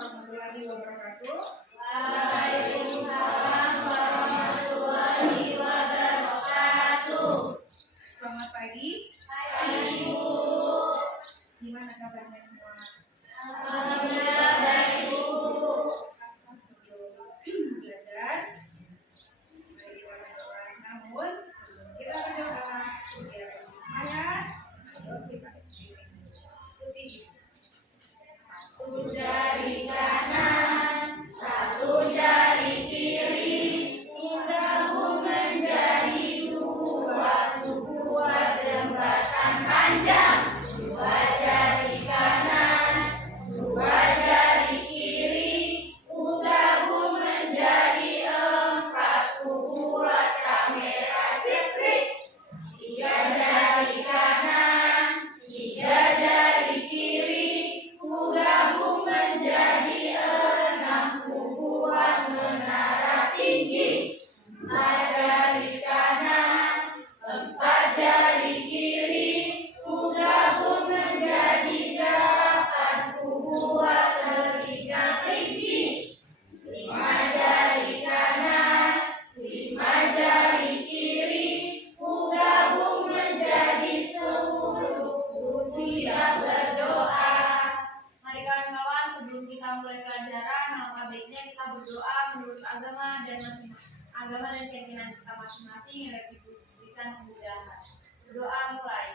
warahmatullahi wabarakatuh. Waalaikumsalam warahmatullahi wabarakatuh. Selamat pagi. Pagi, Bu. Gimana kabarnya semua? Alhamdulillah baik, Bu. Sebelum belajar, mari kita berdoa. Namun sebelum kita berdoa, biar lebih semangat, ayo kita istighfar. Ikuti ini. Satu jari kanan, satu jari kiri, bergabung menjadi dua jembatan panjang. Dua jari kanan, dua jari kiri, gabung menjadi empat. Buat kamera ceprit. Tiga jari kanan, tiga jari kiri, gabung menjadi enam. Buat menara tinggi. Empat jari kanan, empat jari kiri, gabung menjadi delapan. Buat teringat rinci. Lima jari kanan, lima jari kiri, gabung menjadi 10. Siap berdoa. Mari kawan-kawan, sebelum kita mulai pelajaran, alangkah baiknya kita berdoa menurut agama dan keyakinan kita masing-masing yang diberikan kemudahan. Berdoa mulai.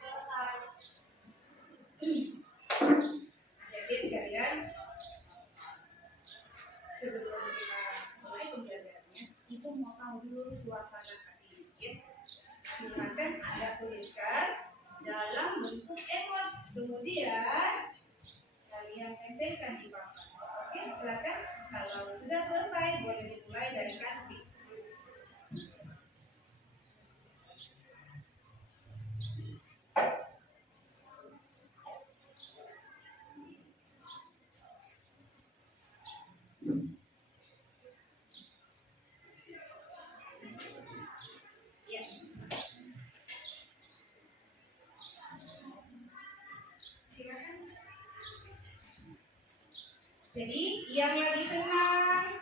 Selesai. Jadi sekalian, sebelum kita mulai pembelajarannya, Ibu mau tahu dulu suasana hati dikit. Silakan Anda tuliskan dalam bentuk emot. Kemudian kalian tempelkan di papan. Oke, silakan. Kalau sudah selesai, boleh dimulai dari kantin. Ya. Silakan. Jadi yang lagi senang,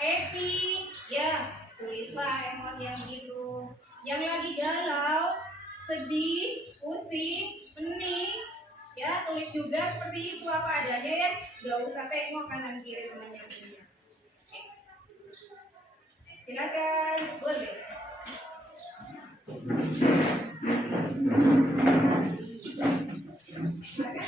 happy, ya tulislah emot yang itu. Yang lagi galau, sedih, pusing, pening, ya tulis juga seperti itu apa adanya ya. Gak usah tengok kanan kiri teman yang punya. Oke. Silakan, boleh. Silakan.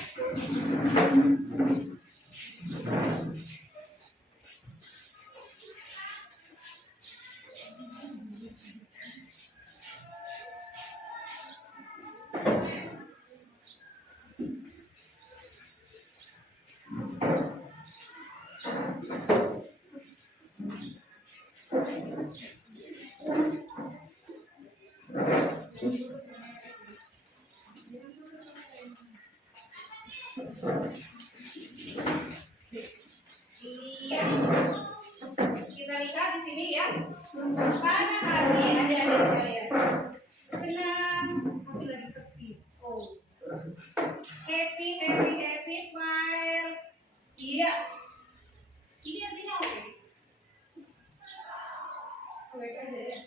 Iya. Kita lihat di sini ya. Suasana hati adik-adik sekalian. Senang, tapi lagi sepi. Oh. Happy, happy, happy, smile. Tidak. Ini artinya apa? Cuek aja ya.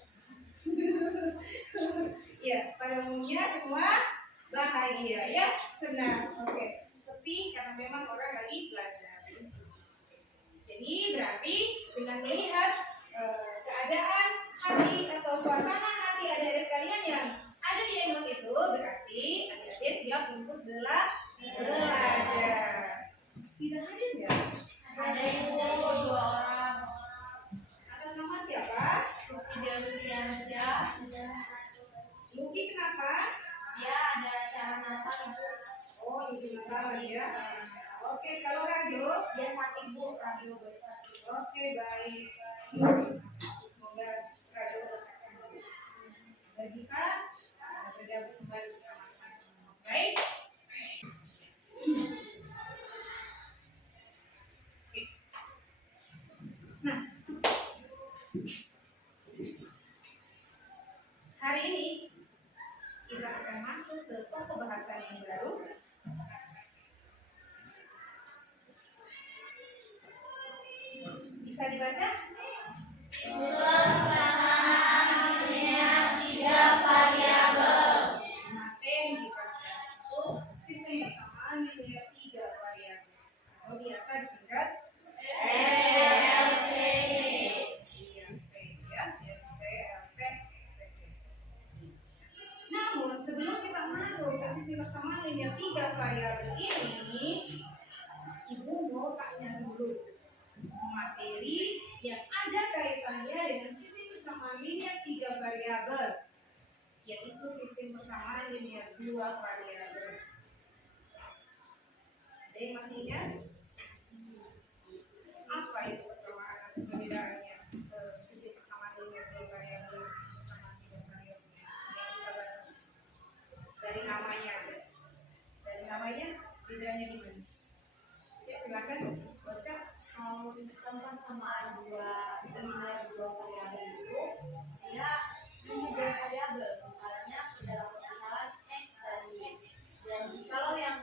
Ya, pada umumnya semua bahagia ya, senang. Oke. Sepi karena memang orang lagi belajar. Jadi berarti dengan melihat keadaan hati atau suasana hati adik-adik sekalian yang ada di emot itu, berarti adik-adik siap untuk belajar. Tidak hadir nggak? Ada Ibu, 2 orang. Atas nama siapa? Luki dan Lukiansyah. Luki kenapa? Dia ada acara Natal, Ibu. Oh, Luki Natal ya. Oke, kalau radio? Dia sakit, Bu. Radio baru sakit. Oke, baik. Semoga radio bisa bergabung kembali bersama teman-teman. Baik. Oke. Nah, hari ini kita akan masuk masuk ke pokok bahasan yang baru. Bisa dibaca? Materi kita sekarang itu sistem persamaan linear 3 variabel. Oh, biasa disingkat SLP. Iya, ya, SLP. Namun sebelum kita masuk ke sistem persamaan linear 3 variabel ini, Ibu mau tanya dulu materi yang ada kaitannya dengan sistem persamaan linear 3 variabel, yaitu sistem persamaan linear 2 variabel. Ada yang masih ingat? Apa itu persamaan atau perbedaannya sistem persamaan linear 2 variabel dan sistem persamaan 3 variabel? Yang bisa bantu? Dari namanya aja. Dari namanya bedanya gimana? Ya, silakan baca. Kalau sistem persamaan linear dua variabel itu dia punya dua variabel, misalnya dalam permasalahan x dan y. Dan kalau yang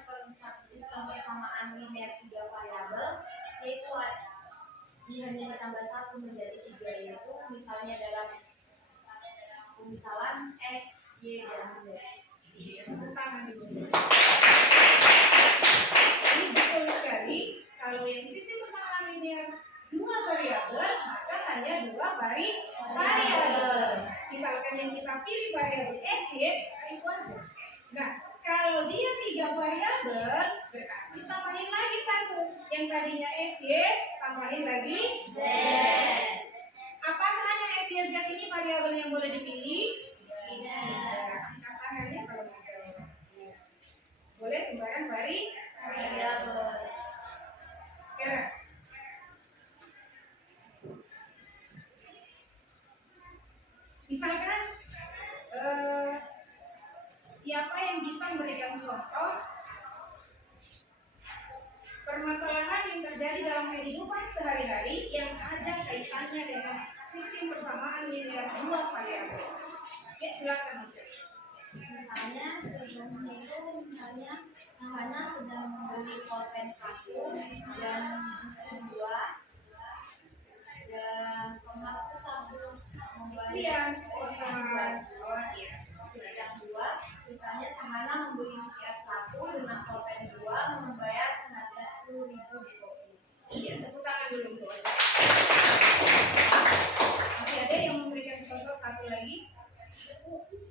sistem persamaan linear tiga variabel yaitu nilainya ditambah satu menjadi tiga, yaitu misalnya dalam pemisalan x, y, dan z. Tepuk tangan dulu. Ini betul sekali. Kalau yang sistem persamaan linear 2 variabel, maka hanya 2 variabel. Misalkan yang kita pilih variabel x, y, itu aja. Nah, kalau dia 3 variabel, berarti tambahin lagi satu. Yang tadinya x, y, tambahin lagi z. Apakah hanya x, y, z ini variabel yang boleh dipilih? Tidak. Angkat tangannya kalau mau jawab. Boleh sembarang variabel. Sekarang, misalkan siapa yang bisa memberikan contoh permasalahan yang terjadi dalam kehidupan sehari-hari yang ada kaitannya dengan sistem persamaan linear 2 variabel? Ya, silakan Mas. Misalnya contohnya itu Sahana sedang membeli pulpen 1 dan 2 dan pemaku sabun membayar Iya, persamaan. Oh iya. yang 2, misalnya Sahana membeli tiket 1 dengan pulpen 2 membayar senilai 10.000 di kopi. Iya, tepuk tangan dulu untuk Mas. Masih ada yang memberikan contoh satu lagi?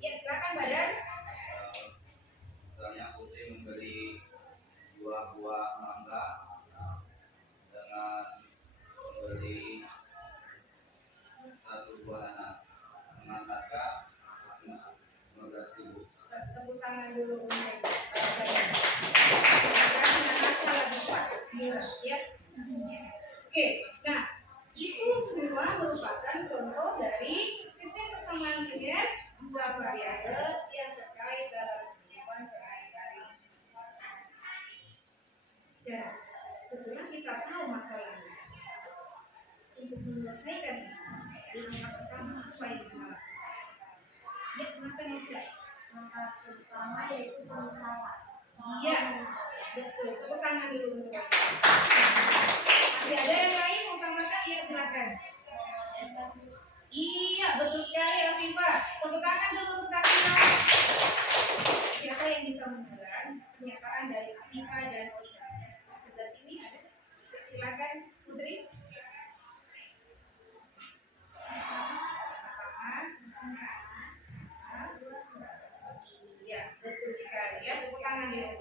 Ya, silakan Badar. Misalnya Putri membeli 2 buah mangga dengan membeli 1 buah nanas dengan harga 15.000. Tepuk tangan dulu untuk Badar. Karena nanasnya lagi pas, murah ya. Oke, nah itu semua merupakan contoh dari sistem persamaan linear 2 variabel yang terkait dalam kehidupan sehari-hari. Sekarang, setelah kita tahu masalahnya, untuk menyelesaikan langkah pertama apa yang kita lakukan? Ya, silakan Ocha. Langkah pertama yaitu pemisahan. Iya, betul. Tepuk tangan dulu untuk Ocha. Masih ada yang lain mau tambahkan? Ya, silakan. Iya, betul sekali Afifah. Tepuk tangan dulu untuk Afifah. Siapa yang bisa mendengar pernyataan dari Afifah dan Ocha? Sebelah sini ada. Silakan Putri. Iya, betul sekali ya. Tepuk tangan dulu.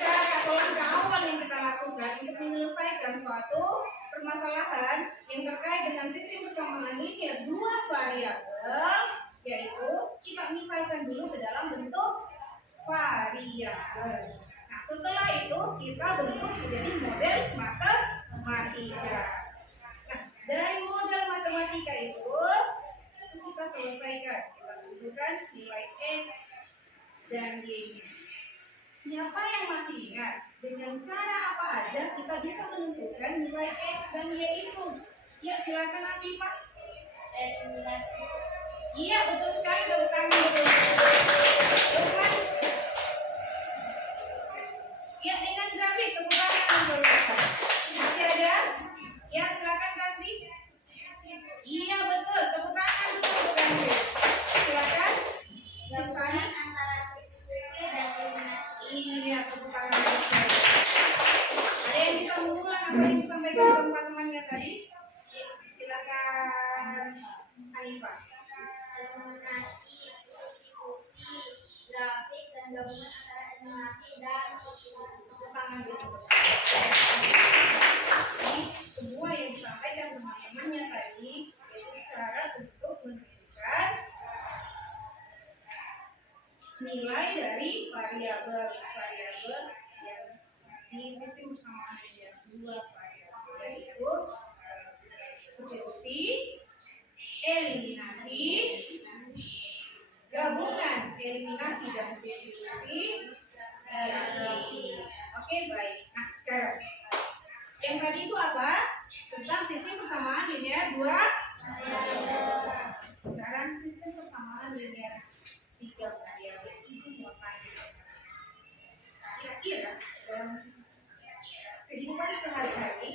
Cara atau langkah awal yang kita lakukan untuk menyelesaikan suatu permasalahan yang terkait dengan sistem persamaan linear 2 variabel, yaitu kita misalkan dulu ke dalam bentuk variabel. Nah, setelah itu kita bentuk menjadi model matematika. Nah, dari model matematika itu kita selesaikan. Kita tentukan nilai x dan y. Siapa yang masih ingat dengan cara apa aja kita bisa menentukan nilai x dan y itu? Ya, silakan Afifah. Eliminasi. Iya, betul sekali, tepuk tangan dulu. Bukan? Ya, dengan grafik, tepuk tangan dulu. Masih ada? Ya, silakan Tati. Iya, betul, tepuk tangan dulu grafik. Silakan. Gabungan antara substitusi dan eliminasi. Iya, tepuk tangan dulu. Ada yang bisa mengulang apa yang disampaikan teman-temannya tadi? Silakan Hanifah. Eliminasi, substitusi, grafik, dan gabungan antara eliminasi dan substitusi. Tepuk tangan dulu. Jadi, semua yang disampaikan teman-temannya tadi itu cara untuk menentukan nilai dari variabel yang di sistem persamaan linear dua variabel, yaitu substitusi, eliminasi, gabungan eliminasi dan substitusi. Oke, baik. Nah, sekarang yang tadi itu apa? Tentang sistem persamaan linear dua. Sekarang sistem persamaan linear tiga variabel itu ngapain? Kira-kira dalam kehidupan sehari-hari,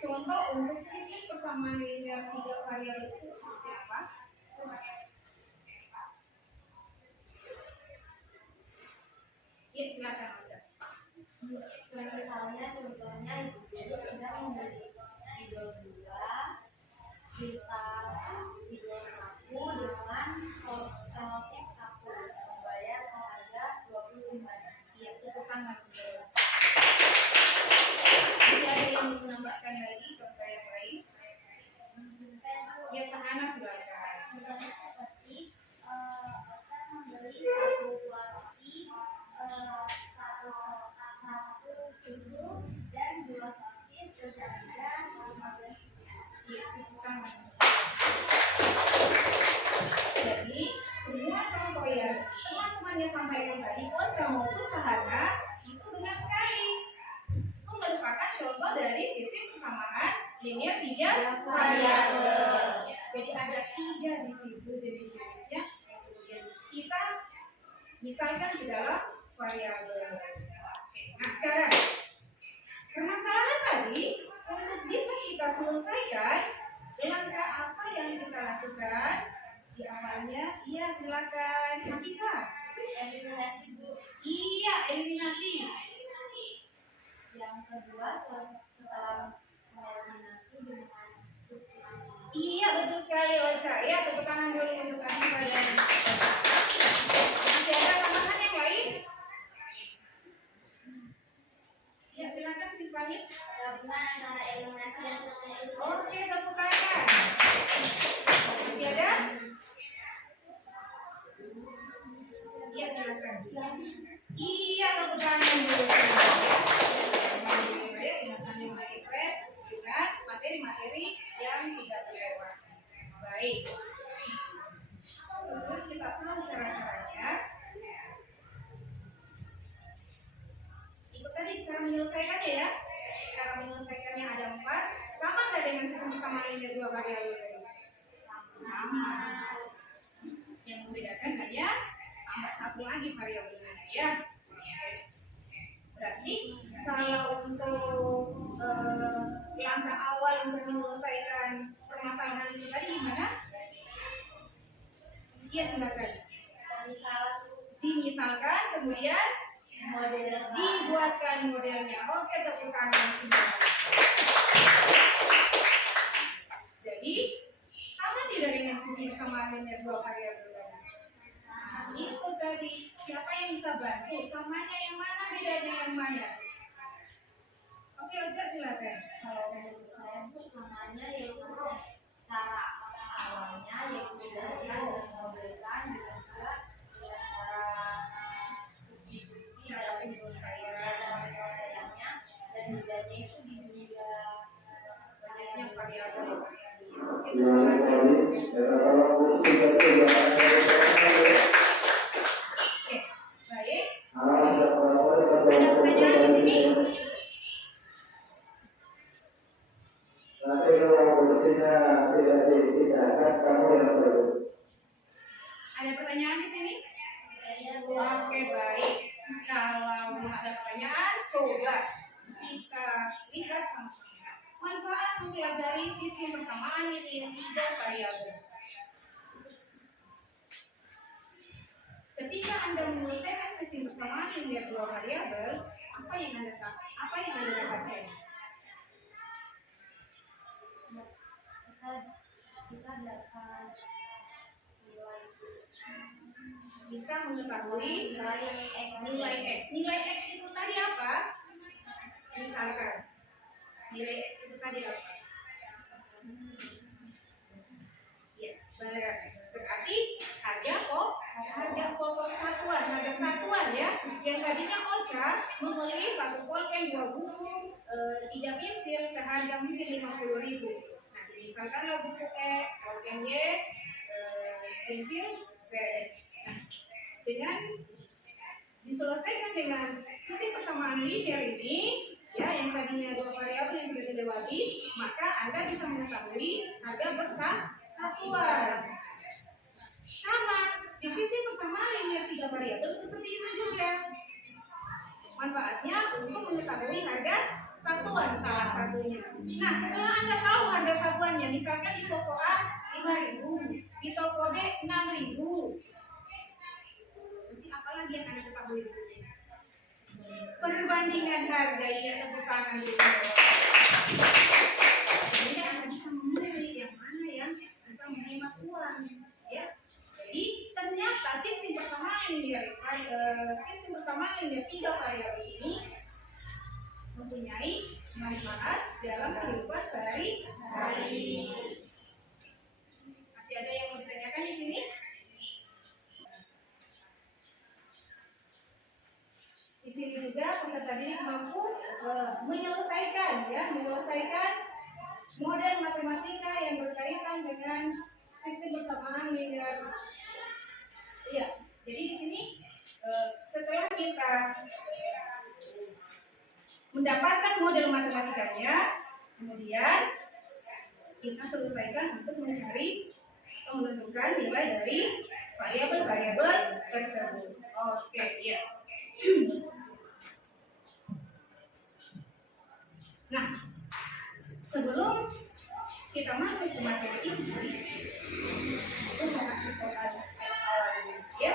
contoh untuk sistem persamaan linear tiga variabel itu seperti apa? Ya, silakan baca. Misalnya contohnya ibu guru sedang membeli spidol 2 spidol 1 dengan selotip 1 membayar seharga 25. Ya, tepuk tangan. Masih ada yang mau menambahkan lagi contoh yang lain? Ya, Sahana silakan. Contohnya seperti akan membeli satu buah roti, satu susu, dan 2 sosis seharga 15. Ya, tepuk tangan. Jadi, semua contoh yang teman-temannya sampaikan tadi, Ocha maupun Sahana, itu benar sekali. Itu merupakan contoh dari sistem persamaan linear tiga variabel. Jadi ada 3 di situ jenis-jenisnya yang kemudian kita misalkan di dalam variabel. Nah, sekarang permasalahan tadi untuk bisa kita selesaikan, langkah apa yang kita lakukan? Di awalnya, iya silakan Makita. Eliminasi Bu. Iya, eliminasi. Yang kedua setelah eliminasi dengan substitusi. Iya, betul sekali Ocha. Ya, tepuk tangan dulu untuk Anissa dan masih ada tambahan yang lain? Ya, silakan Sifani. Gabungan antara eliminasi dan substitusi. Oke, tepuk tangan. Masih ada? Iya, silakan. Iya, tepuk tangan dulu. Saya gunakan yang masih fresh dengan materi-materi yang sudah terlewati. Baik. Sebelum kita tahu cara-caranya, itu tadi cara menyelesaikannya ya. Cara menyelesaikannya ada 4. Sama nggak dengan sistem persamaan linear dua variabel tadi? Sama. Yang membedakan hanya tambah 1 lagi variabelnya ya. Berarti kalau untuk langkah awal untuk menyelesaikan permasalahan ini tadi gimana? Iya silakan. Dimisalkan kemudian dibuatkan modelnya. Oke, tepuk tangan semua. Jadi sama tidak dengan sistem persamaan linear dua variabel tadi? Nah, itu tadi. Siapa yang bisa bantu? Samanya yang mana, bedanya yang mana? Oke, Ocha silakan. Kalau menurut saya itu samanya yaitu cara awalnya yaitu berdasarkan dan memberikan dan juga dengan cara substitusi dalam penyelesaiannya dan bedanya itu di dunia Banyaknya variabel. Oke, baik. Ada pertanyaan di sini? Nanti kalau bersihnya tidak ditinggalkan, kamu yang perlu. Ada pertanyaan di sini? Oke, baik. Kalau ada pertanyaan, coba kita lihat sama-sama. Manfaat mempelajari sistem persamaan linear 3 variabel. Ketika Anda menyelesaikan sistem persamaan linear 2 variabel, apa yang Anda dapatkan? Kita dapat nilai Bisa mengetahui nilai nilai X. X. Nilai X itu tadi apa? Misalkan nilai X itu tadi apa? Ya, benar. Berarti harga pokok satuan, harga satuan ya. Yang tadinya Ocha membeli 1 pulpen 2 buku, 3 pensil seharga mungkin 50.000. Nah, misalkanlah buku X, pulpen Y, pensil Z. Nah, dengan diselesaikan dengan sistem persamaan linear ini, ya, yang tadinya 2 variabel yang sudah dilewati, maka Anda bisa mengetahui harga bersatuan. Sama di sisi persamaan linear 3 variabel seperti itu juga. Manfaatnya untuk mengetahui harga satuan salah satunya. Nah, setelah Anda tahu harga satuannya, misalkan di toko A 5.000, di toko B 6.000. Nanti apalagi yang Anda ketahui di sini? Perbandingan harga, ya, tepuk tangan dulu. Jadi Anda bisa memilih yang mana yang bisa menghemat uang, ya. Jadi ternyata sistem persamaan linear 3 variabel ini mempunyai manfaat dalam kehidupan sehari-hari. Masih ada yang mau ditanyakan di sini? Di sini juga peserta didik mampu menyelesaikan model matematika yang berkaitan dengan sistem persamaan linear. Iya, jadi di sini setelah kita mendapatkan model matematikanya, kemudian kita selesaikan untuk mencari atau menentukan nilai dari variabel-variabel tersebut. Oke, ya. Nah, sebelum kita masuk ke materi ini, itu mau kasih soal dulu, ya.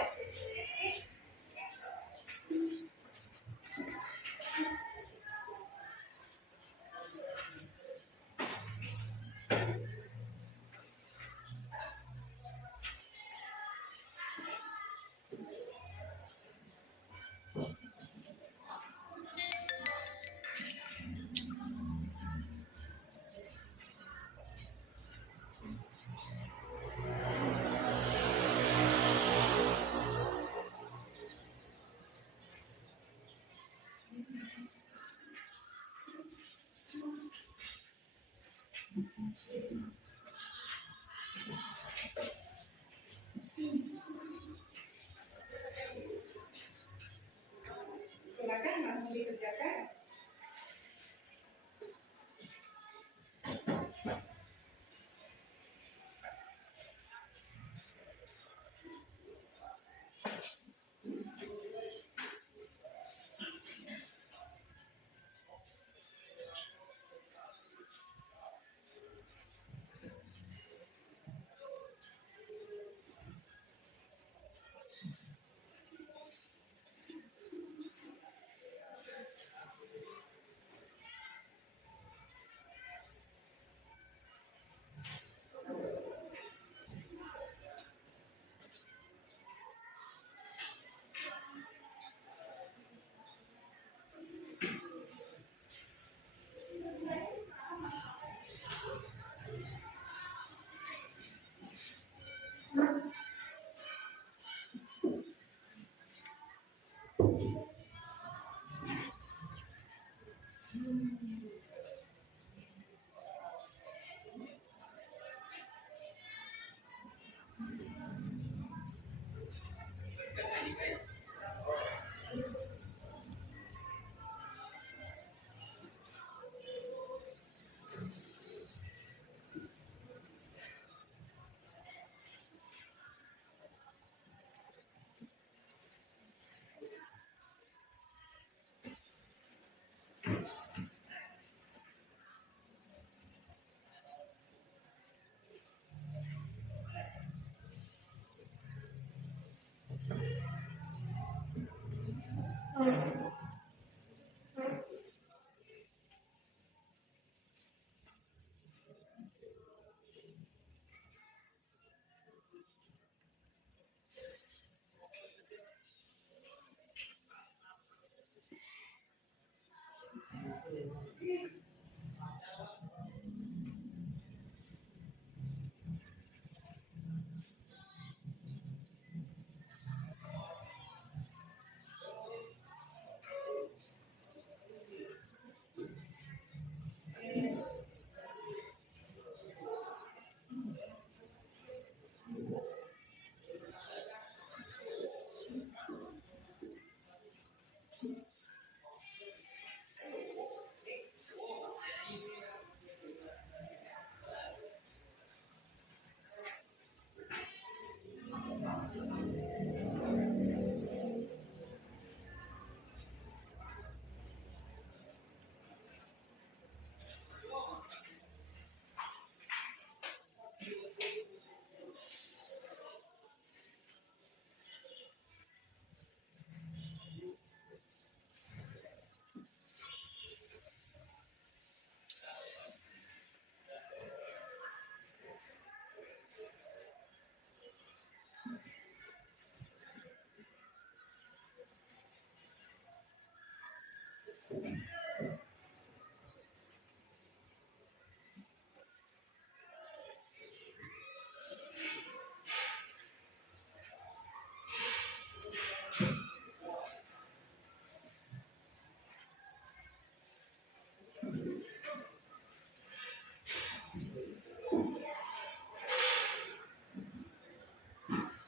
Silakan langsung dikerjakan.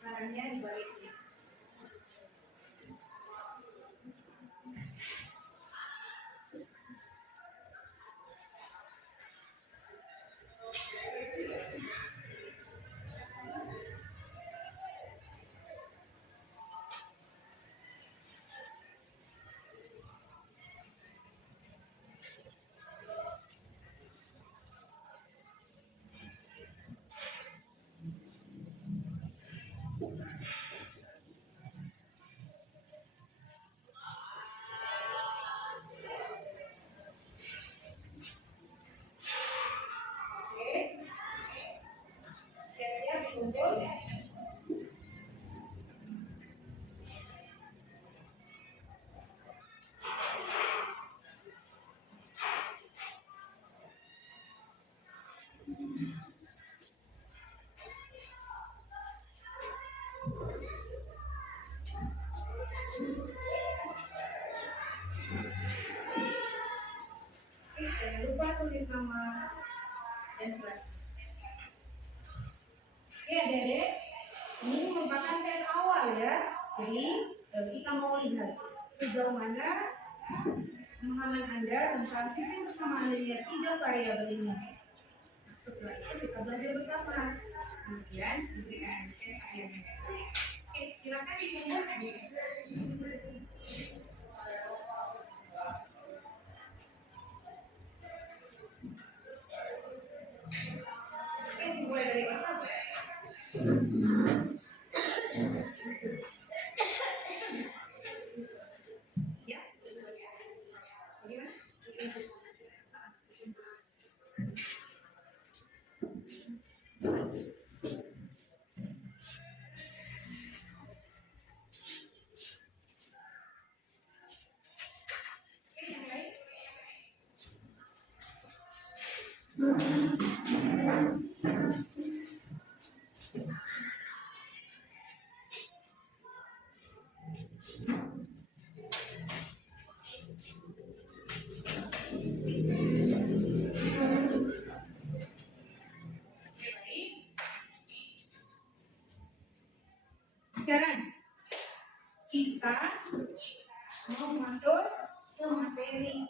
Caranya dibalik. Siap-siap dikumpul. Jangan lupa tulis nama dan kelas. Oke adik-adik, ini merupakan tes awal ya. Jadi kita mau lihat sejauh mana pemahaman Anda tentang sistem persamaan linear 3 variabel ini. Setelah itu kita belajar bersama. Kemudian diberikan tes akhirnya. Oke, silakan dikumpul. Oke, dimulai dari WhatsApp. Ya, bagaimana? Oke, yang lain? Sekarang kita mau masuk ke materi.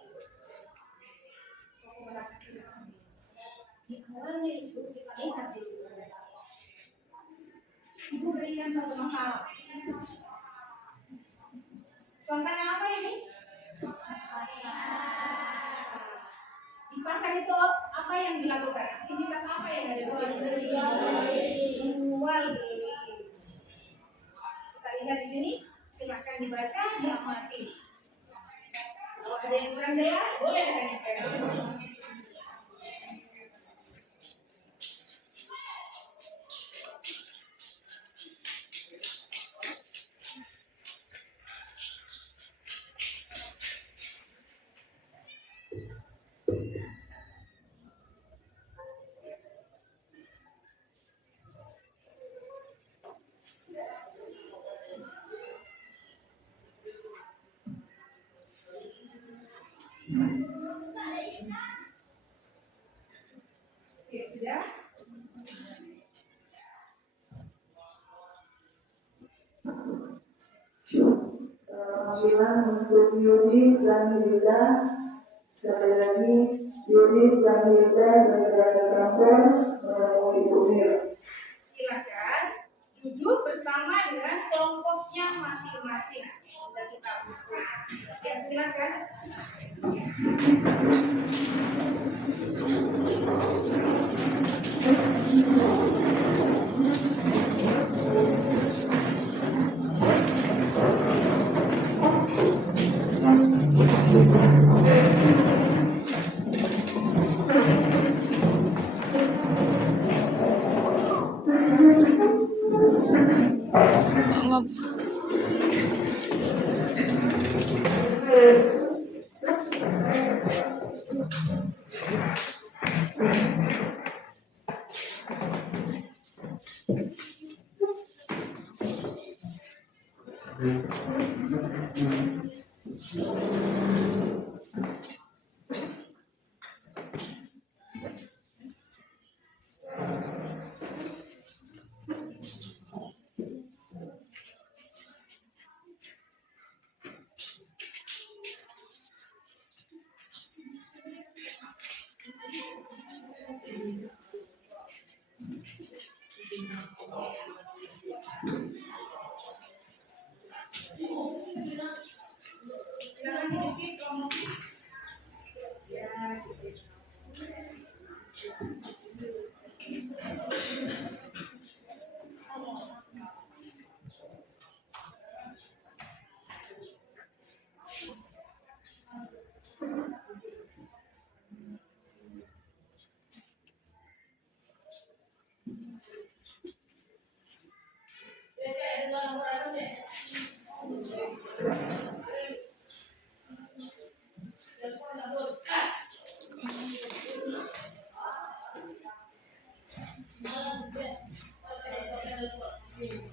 Di awal itu kita lihat dulu. Ibu berikan satu masalah. Suasana apa ini? Di pasar itu apa yang dilakukan? Aktivitas apa yang dilakukan? Jual beli. Kita lihat di sini. Silakan dibaca, diamati. Kalau ada yang kurang jelas, boleh ditanyakan. Oke, sudah. Panggilan untuk Yudi Zanilda, sekali lagi Yudi Zanilda dari kantor menemui Ibu Mir. Silakan duduk bersama silakan. Silakan didikit kelompoknya. Ya, gitu.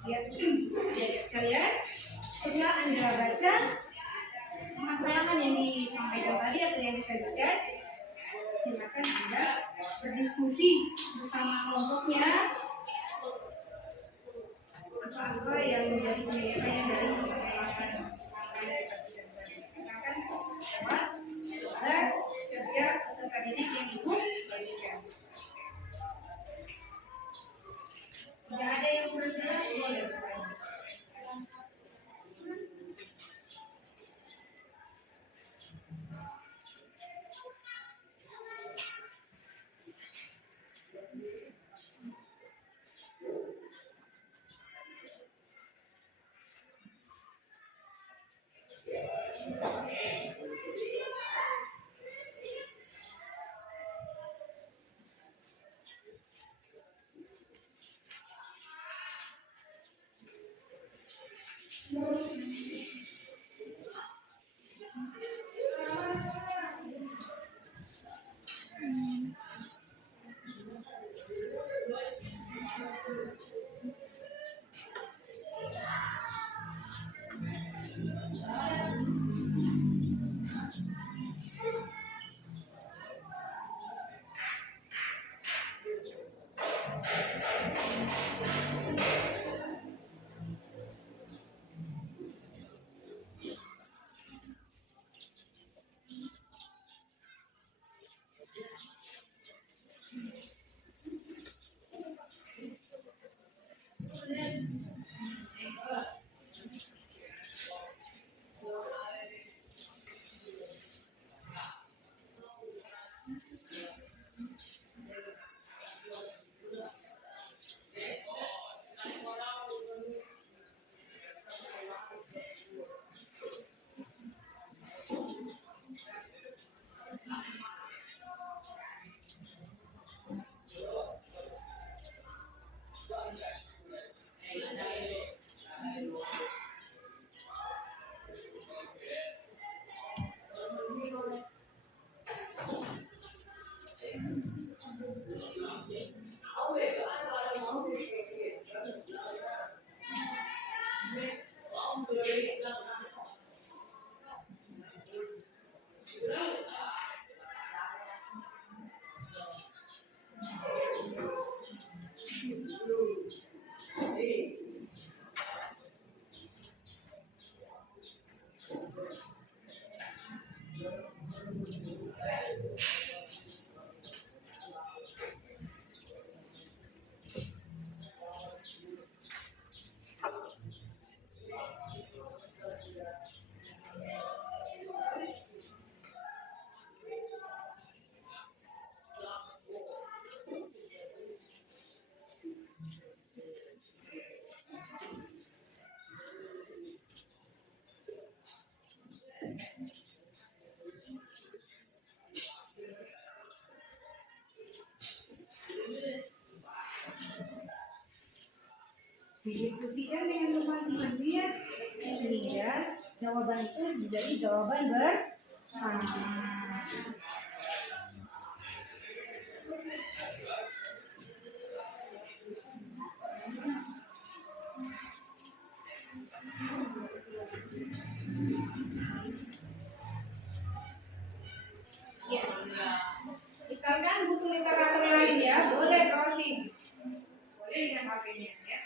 Ya, jadi sekalian, setelah Anda baca masalah yang disampaikan tadi atau yang disajikan, silakan Anda berdiskusi bersama kelompoknya apa yang menjadi penyelesaian dari permasalahan yang disajikan tadi. Silakan lewat dan kerja peserta didik yang Ibu bagikan. Jika ada yang kurang jelas, boleh bertanya. Didiskusikan dengan teman-teman dia sehingga jawaban itu menjadi jawaban bersama. Ya. Misalkan butuh literatur lain ya, boleh browsing. Boleh dengan HP-nya ya.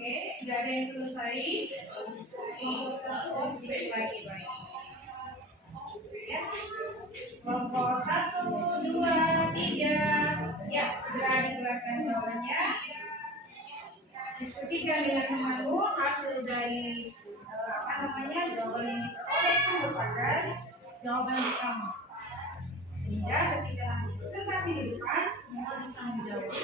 Oke, sudah ada yang selesai. Kelompok satu sedikit lagi, baik. Ya. Kelompok 1, 2, 3. Ya, segera digerakkan jawabannya. Diskusikan dengan temanmu hasil dari jawaban yang diperoleh itu merupakan jawaban kamu. Sehingga ketika nanti presentasi di depan, semua bisa menjawab.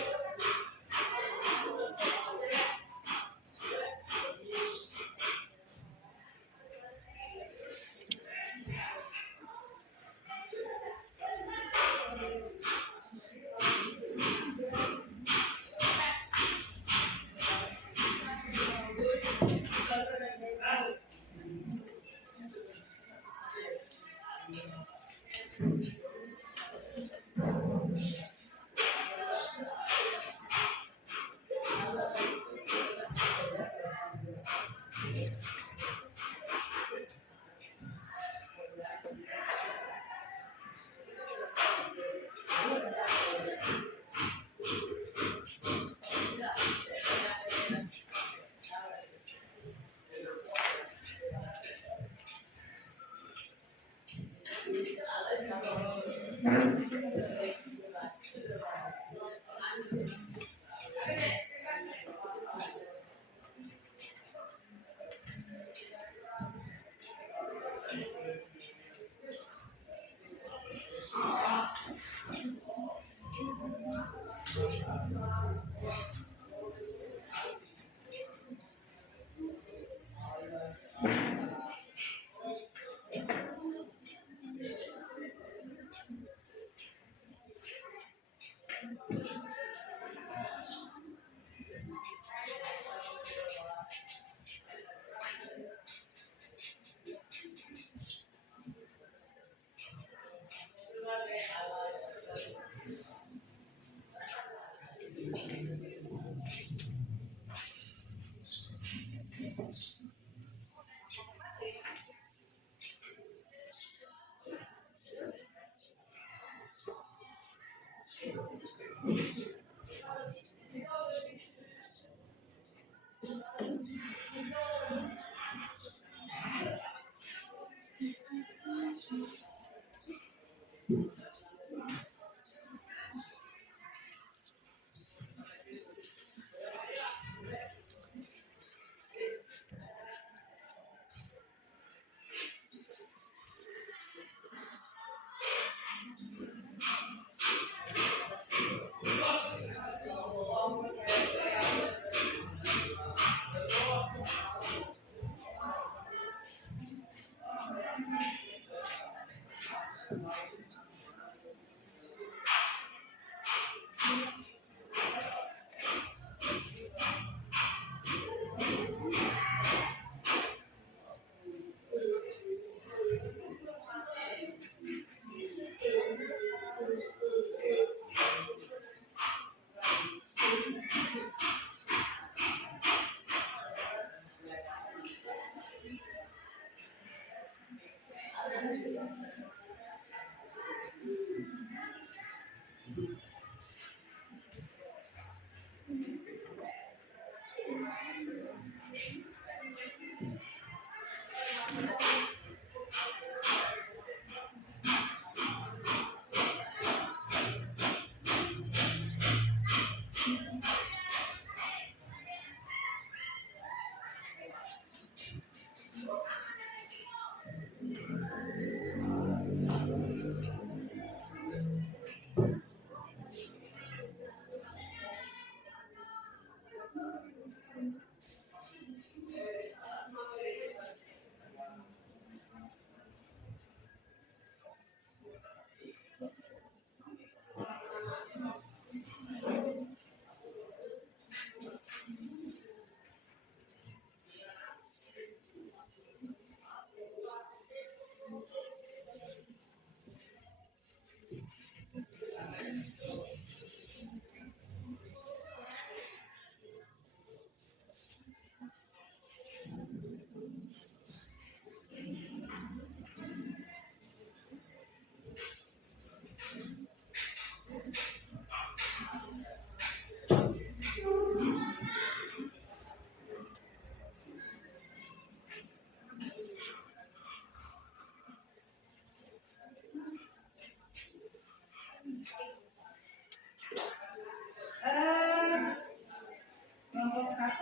Kelompok 1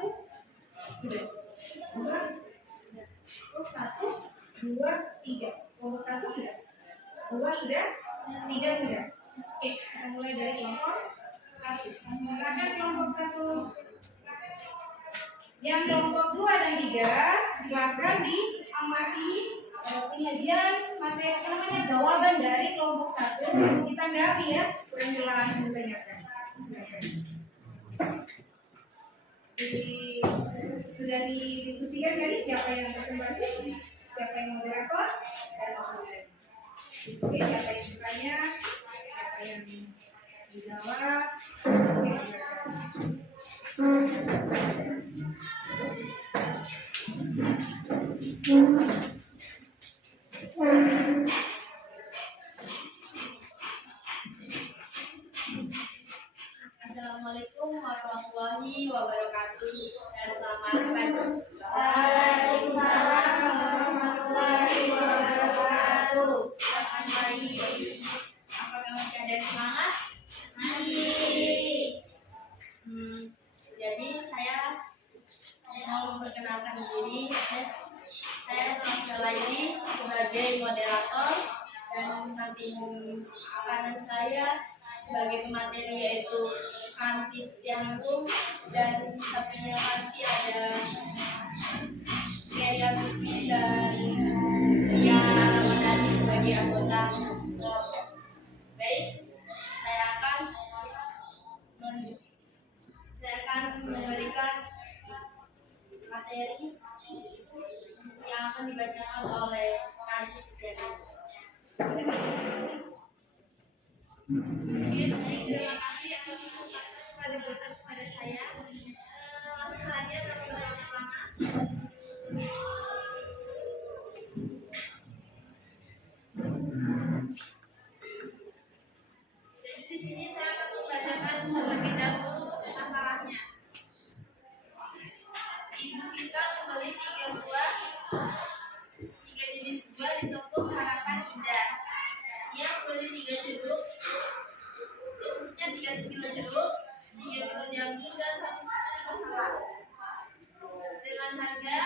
sudah. Kelompok 1, 2, 3. Kelompok 1 sudah. 2 sudah. 3 sudah. Oke, kita mulai dari kelompok 1. Silakan kelompok 1. Yang kelompok 2 dan 3 silakan diamati penyajian materi namanya jawaban dari kelompok 1. Kita tanggapi ya, kurang jelas ditanyakan. Sudah didiskusikan tadi siapa yang presentasi, siapa yang moderator, dan moderator. Oke, siapa yang bertanya, siapa yang dijawab. Oke, Assalamualaikum warahmatullahi wabarakatuh dan selamat pagi. Waalaikumsalam warahmatullahi wabarakatuh. Selamat pagi. Apakah masih ada yang semangat? Masih. Jadi saya mau memperkenalkan diri. Saya Nafila Laili sebagai moderator dan samping kanan saya sebagai pemateri yaitu Kanti Setianunggung dan sampingnya Kanti ada Kiai Agustin dan Ria Ramadhani sebagai anggota kelompok. Baik, saya akan memberikan materi yang akan dibacakan oleh Kanti Setianunggung. Terima kasih atas kesempatan diberikan kepada saya. Langsung saja tanpa berlama-lama. Jadi di sini saya perhatikan terlebih dahulu masalahnya. Ibu kita membeli 3 jenis buah di toko Harapan Indah. Dia membeli 3 jeruk, seterusnya 3 kilo jeruk, 3 kilo jambu, dan 1 kilo salak dengan harga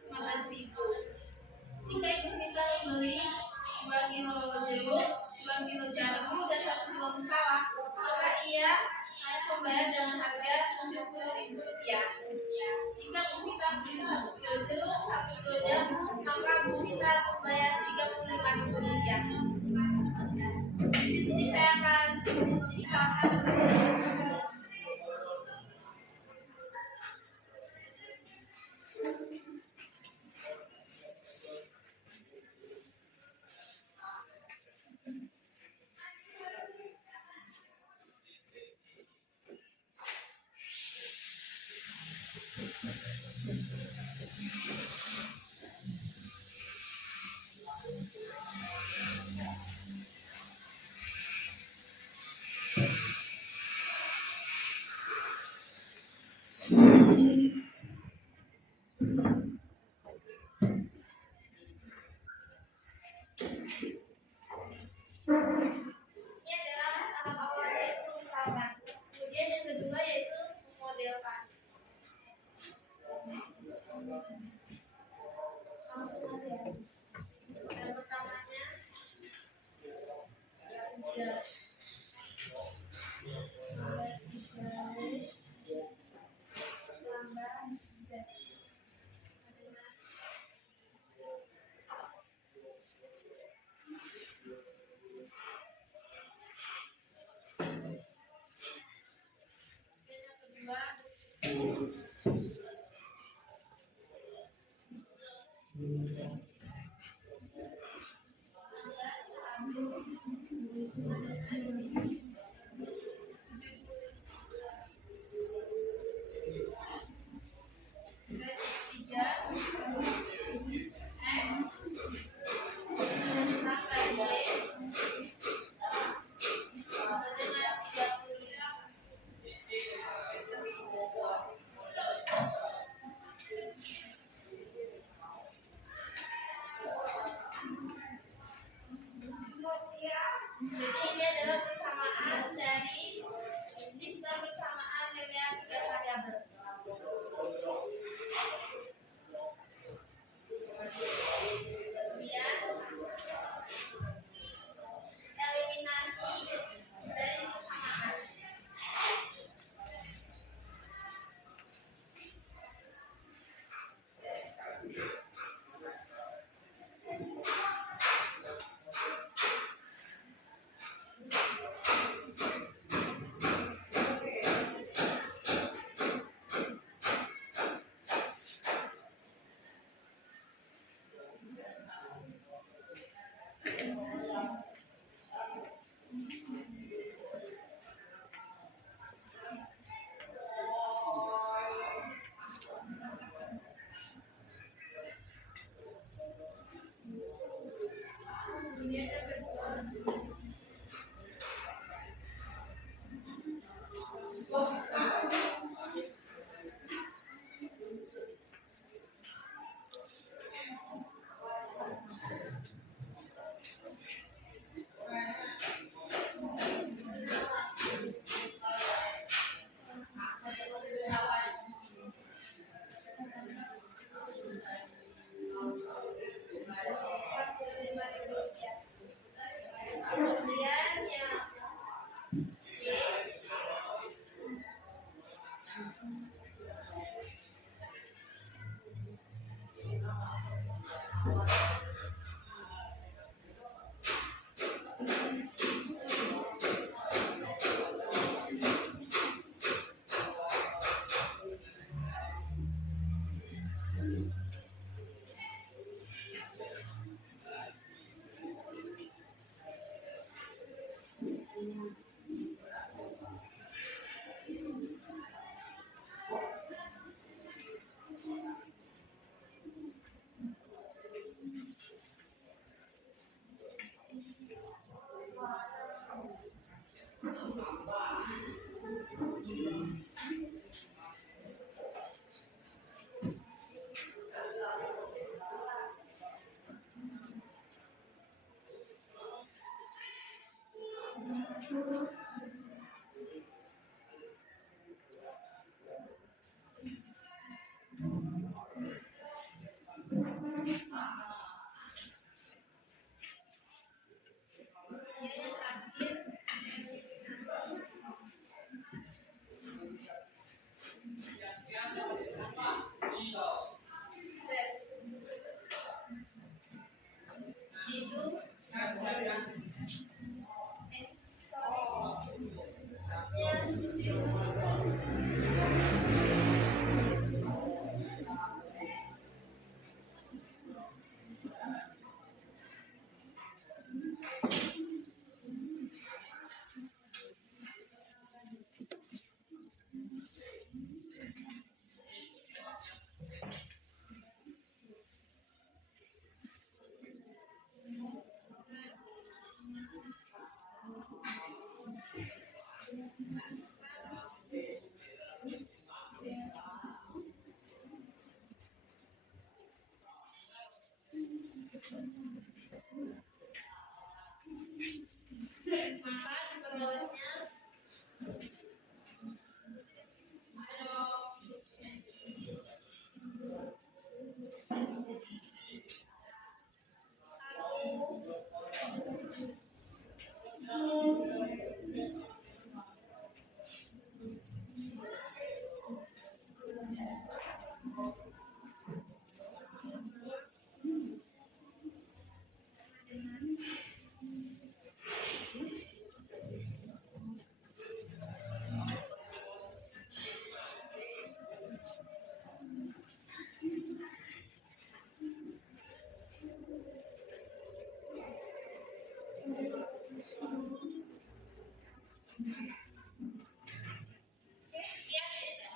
115.000. Jika ibu kita membeli 2 kilo jeruk, 2 kilo jambu, dan 1 kilo salak, maka ia harus membayar dengan harga 70.000 rupiah. Jika ibu kita beli 1 kilo jeruk, 1 kilo jambu, maka ibu kita membayar 35.000 rupiah. Di sini saya akan misalkan ini adalah tahap awal yaitu misalkan. Kemudian yang kedua yaitu memodelkan. Langsung aja ya. Yang pertamanya jadi ini adalah persamaan dari sistem persamaan linear 3 variabel. Kemudian eliminasi dari persamaan.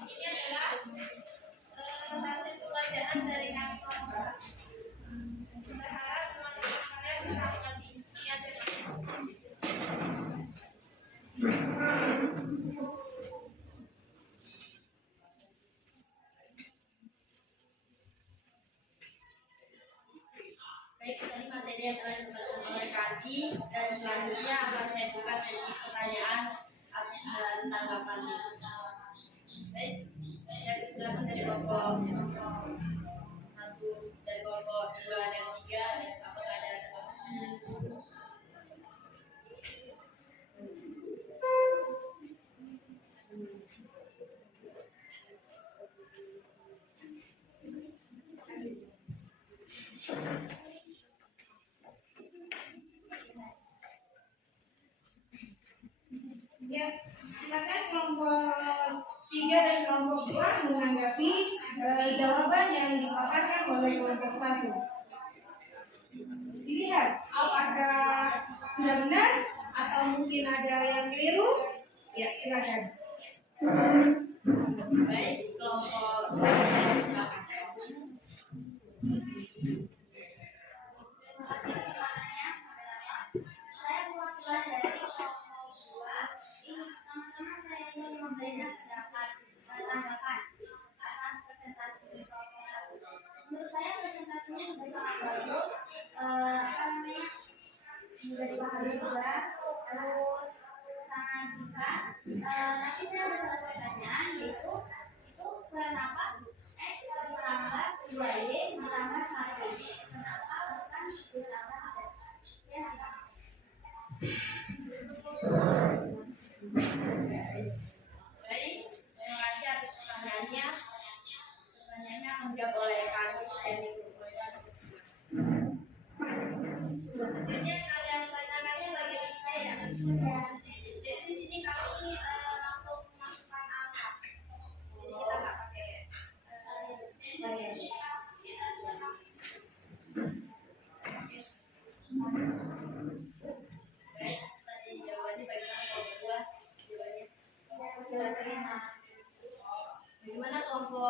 Ini adalah hasil pelajaran dari kami kelompok. Berharap teman-teman sekalian bisa mengerti. Lihat ya. Baik, tadi materi yang telah dibacakan oleh Kaki dan selanjutnya akan saya buka sesi pertanyaan dan tanggapan. Baik, saya persilakan dari kelompok 1, dari kelompok 2 dan 3, dan apakah ada tanggapan? Ya, silakan kelompok 3 dan kelompok 2 menanggapi jawaban yang dipaparkan oleh kelompok 1. Dilihat apakah sudah benar atau mungkin ada yang keliru. Ya, silakan. Baik, kelompok 2 silakan. Saya perwakilan dari kelompok 2. Teman-teman saya ingin memberikan pendapat tanggapan atas presentasi kelompok 1. Menurut saya presentasinya sudah sangat bagus. Sudah dipahami juga, terus sangat singkat. Nanti saya ada satu pertanyaan, yaitu kenapa X ditambah 2Y ditambah 1Y, kenapa bukan ditambah Z? Ya, baik, terima kasih atas pertanyaannya. Pertanyaannya akan dijawab oleh Kanis dan Ibu. Selanjutnya kalian tanyakannya bagi saya. Jadi di sini kami langsung memasukkan angka. Jadi kita nggak pakai baik, tadi jawabannya bagaimana kelompok 2? Jawabannya bagaimana kelompok 3?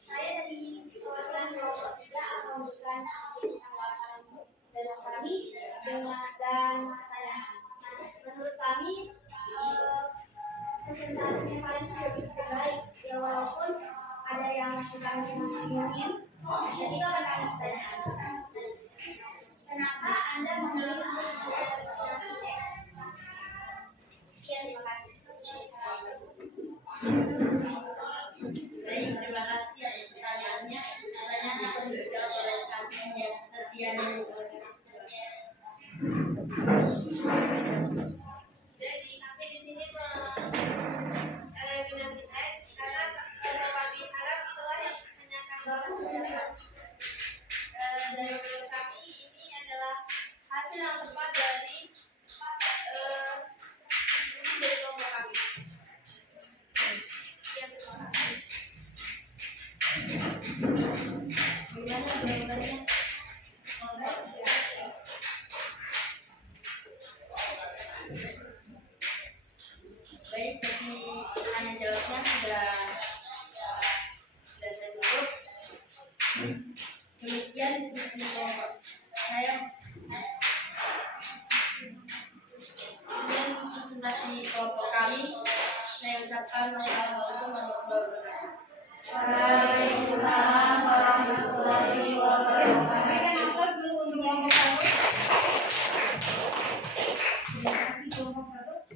Saya dari perwakilan kelompok 3 akan memberikan tanggapan dari kami dan pertanyaan. Menurut kami presentasinya kalian sudah cukup baik, ya walaupun ada yang suka akan ngomongin, jadi itu akan kami pertanyaan. Kenapa Anda memilih untuk belajar X? Sekian, terima kasih. Baik, terima kasih atas pertanyaannya. Pertanyaannya akan dijawab oleh Kak Setia dan Jadi kami di sini mengeliminasi X karena kalau kami harap itu kan yang menanyakan dari menurut kami ini adalah hasil yang tepat dari kelompok kami. Sekian, terima kasih. gimana jawabannya? Baik, sesi tanya jawabnya sudah saya tutup. Demikian diskusi kelompok saya. Kemudian presentasi kelompok kami, saya ucapkan wassalamualaikum warahmatullahi wabarakatuh. Waalaikumsalam warahmatullahi wabarakatuh. Berikan aplaus dulu untuk kelompok satu. Terima kasih kelompok satu.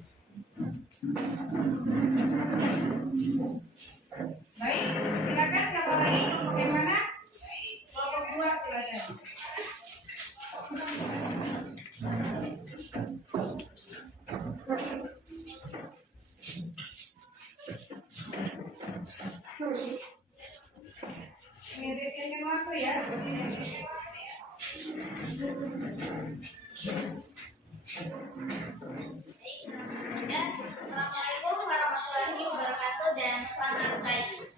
Baik, silakan siapa lagi kelompok yang mana? Kelompok dua silakan. Ini waktu ya. Ya, Assalamualaikum warahmatullahi wabarakatuh dan selamat pagi.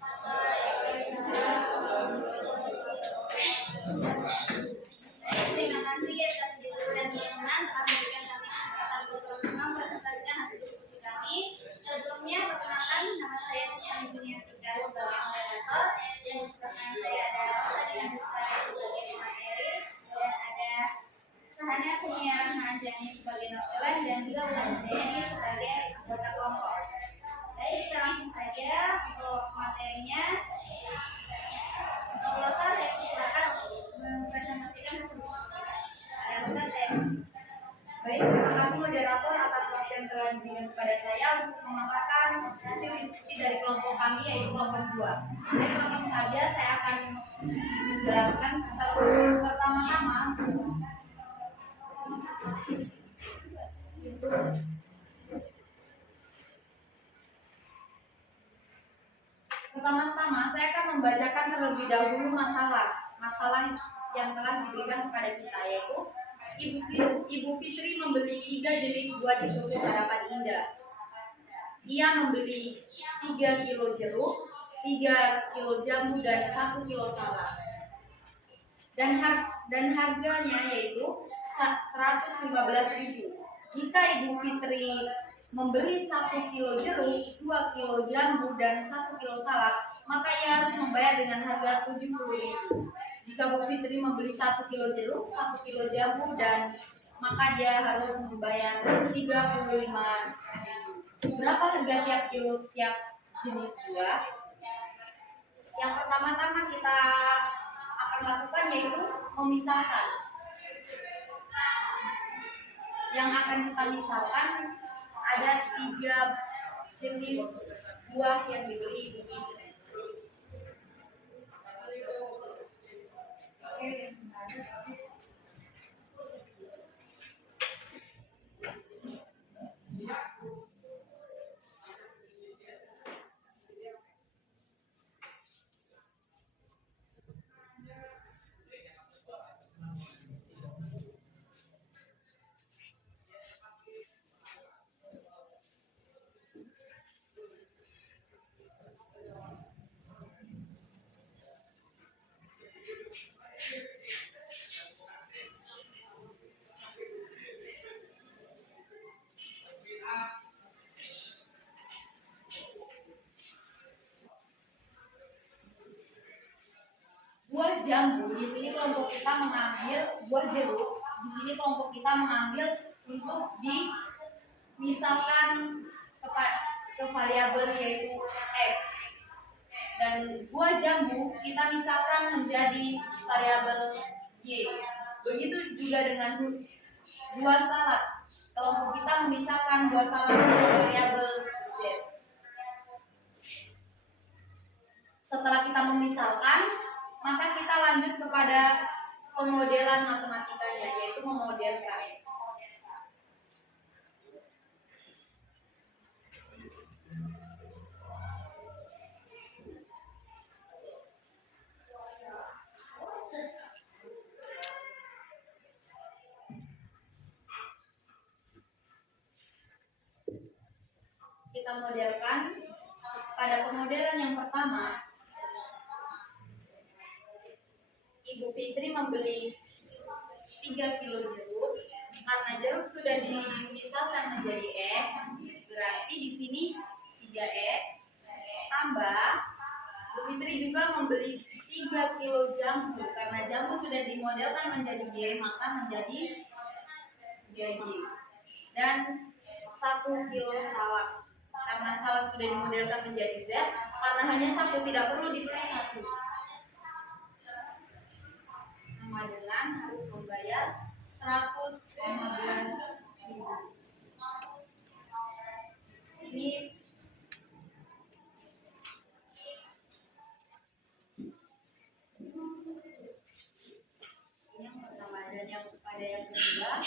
Terima kasih atas dukungan teman-teman telah memberikan kami kesempatan untuk mempresentasikan hasil diskusi kami. Sebelumnya, perkenalkan nama saya Siti Juniatika sebagai moderator dan di sebelah saya ada Rosa Dinandustari sebagai pemateri dan ada Sahana Kurniawan Hanjani sebagai noveler dan juga Bulan Deni sebagai anggota kelompok. Baik, kita langsung saja untuk materinya. Untuk Rosa, saya silakan untuk mempresentasikan hasil diskusi. Ada Rosa, saya. Baik, terima kasih moderator atas waktu yang telah diberikan kepada saya untuk memaparkan hasil diskusi dari kelompok kami yaitu kelompok 2. Baik, langsung saja saya akan menjelaskan pertama-tama saya akan membacakan terlebih dahulu masalah yang telah diberikan kepada kita, yaitu Ibu Fitri membeli 3 jenis buah di Toko Harapan Indah. Ia membeli 3 kilo jeruk, 3 kilo jamu, dan 1 kilo salak. Dan harganya yaitu 115.000. Jika Ibu Fitri membeli 1 kilo jeruk, 2 kilo jamu, dan 1 kilo salak, maka ia harus membayar dengan harga 70.000. Jika Bu Fitri membeli 1 kilo jeruk, 1 kilo jamu, dan maka dia harus membayar 35.000. Berapa harga tiap kilo setiap jenis buah? Yang pertama-tama kita akan lakukan yaitu memisahkan. Yang akan kita misahkan ada 3 jenis buah yang dibeli Ibu Fitri. Buah jambu, di sini kelompok kita mengambil buah jeruk. Di sini kelompok kita mengambil untuk dimisalkan ke variabel yaitu X. Dan buah jambu kita misalkan menjadi variabel Y. Begitu juga dengan buah salad. Kelompok kita memisahkan buah salad menjadi variabel Z. Setelah kita memisahkan, maka kita lanjut kepada pemodelan matematikanya, yaitu memodelkan. Kita modelkan. Pada pemodelan yang pertama, Ibu Fitri membeli 3 kilo jeruk. Karena jeruk sudah dimisahkan menjadi X, berarti di sini 3X tambah Bu Fitri juga membeli 3 kilo jambu. Karena jambu sudah dimodelkan menjadi Y, maka menjadi 3Y. Dan 1 kilo salak. Karena salak sudah dimodelkan menjadi Z, karena hanya 1, tidak perlu ditulis 1. Sama dengan harus membayar 115.000. Ini yang pertama, dan yang pada yang kedua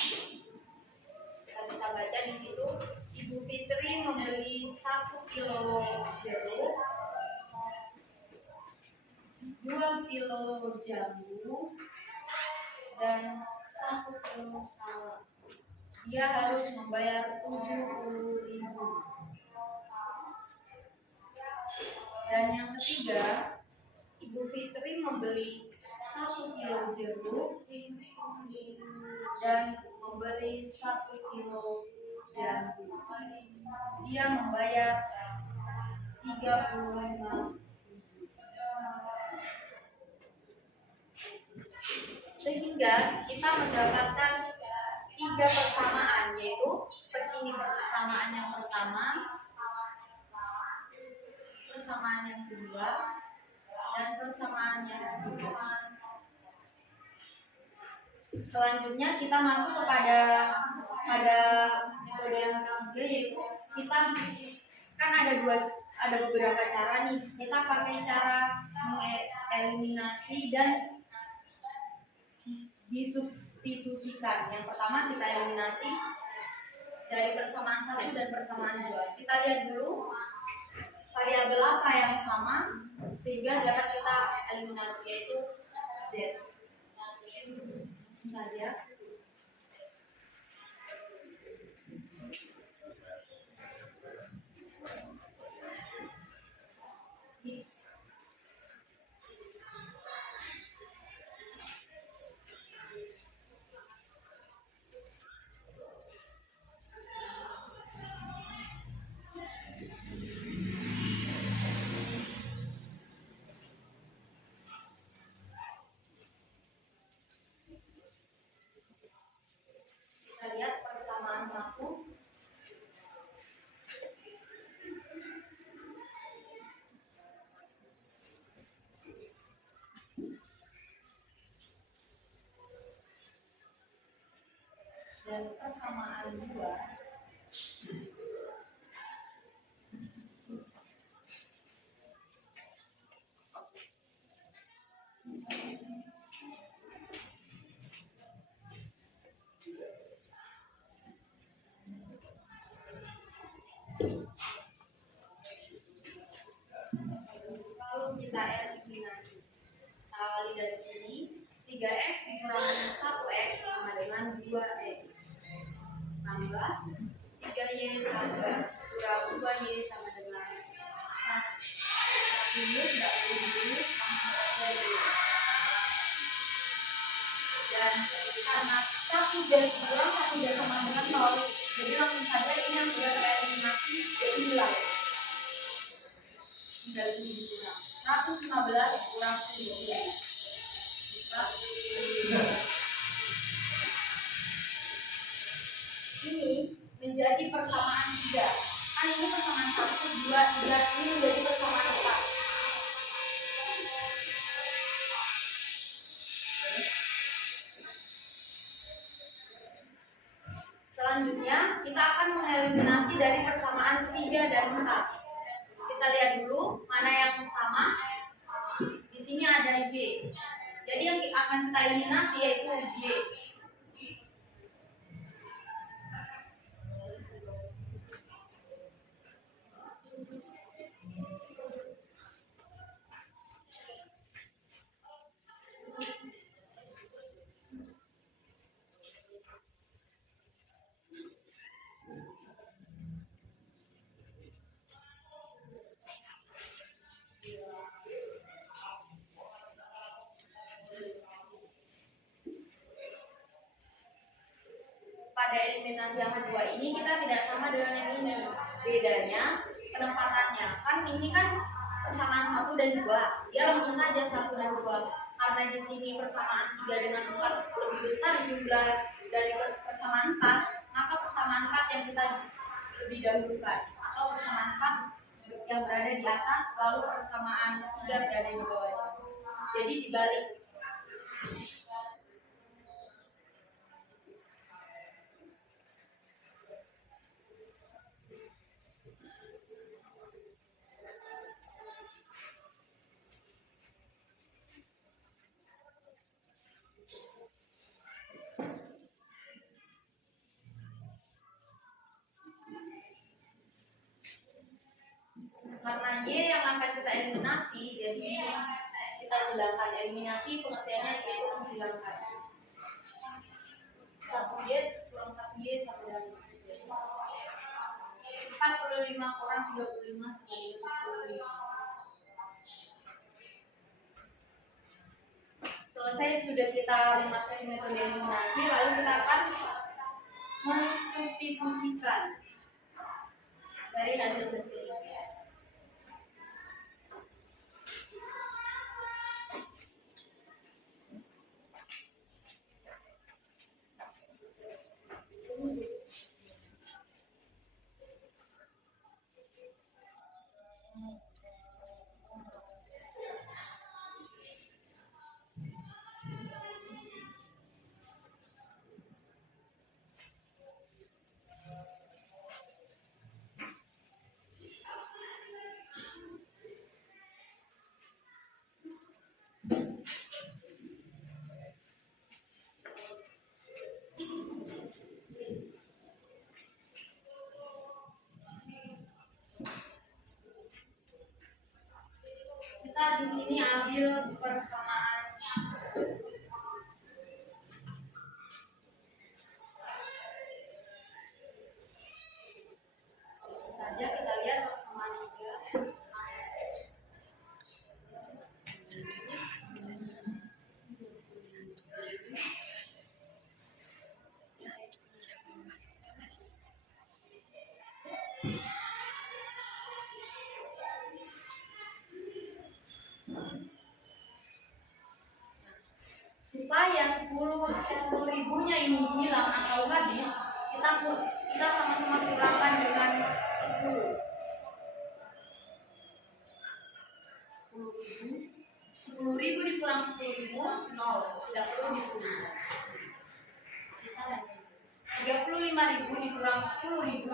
kita bisa baca di situ Ibu Fitri membeli 1 kilo jeruk, 2 kilo jambu, dan 1 kilo salak. Dia harus membayar 70.000. Dan yang ketiga, Ibu Fitri membeli 1 kilo jeruk dan membeli 1 kilo jambu. Dia membayar 35.000. Sehingga kita mendapatkan 3 persamaan, yaitu ini persamaan yang pertama, persamaan yang kedua, dan persamaan yang ketiga. Selanjutnya kita masuk kepada metode yang ketiga, yaitu kita kan ada beberapa cara nih. Kita pakai cara mengeliminasi dan disubstitusikan. Yang pertama kita eliminasi dari persamaan 1 dan persamaan 2. Kita lihat dulu variabel apa yang sama sehingga dapat kita eliminasi, yaitu Z. Sebentar ya. Kita lihat persamaan 1. Dan persamaan 2. Lalu kita eliminasi. Awali dari sini, 3x dikurangi 1x sama dengan 2x. Tambah 3y tambah kurang 2y sama dengan 1y tidak perlu ditulis sama saja y. Dan karena 1 jadi kurang 1 jadi sama dengan 0, jadi langsung saja ini yang sudah tereliminasi jadi hilang. Tinggal ini dikurang 115 kurang 10. Ini menjadi persamaan 3. Kan ini persamaan 1, 2, 3, ini menjadi persamaan 4. sini ada Y. Jadi yang akan kita eliminasi yaitu Y. Pada eliminasi yang kedua ini kita tidak sama dengan yang ini. Bedanya penempatannya. Kan ini kan persamaan 1 dan 2. Dia langsung saja 1 dan 2. Karena di sini persamaan 3 dengan 4 lebih besar jumlah dari persamaan 4, maka persamaan 4 yang kita lebih dahulukan, atau persamaan 4 yang berada di atas lalu persamaan 3 berada di bawah. Jadi dibalik. Karena Y yang akan kita eliminasi, jadi kita hilangkan. Eliminasi pengertiannya yaitu menghilangkan. 1Y kurang 1Y sama dengan 45 kurang 35 sama dengan 10. Selesai sudah kita memasuki metode eliminasi, lalu kita akan mensubstitusikan dari hasil-hasil ini. Kita di sini ambil persamaannya. Langsung saja kita lihat persamaan 3. Supaya 10 ribunya ini hilang atau habis, kita sama-sama kurangkan dengan 10. 10.000 dikurang 10.000, 0. Tidak perlu ditulis. Sisa hanya itu. 35.000 dikurang 10.000,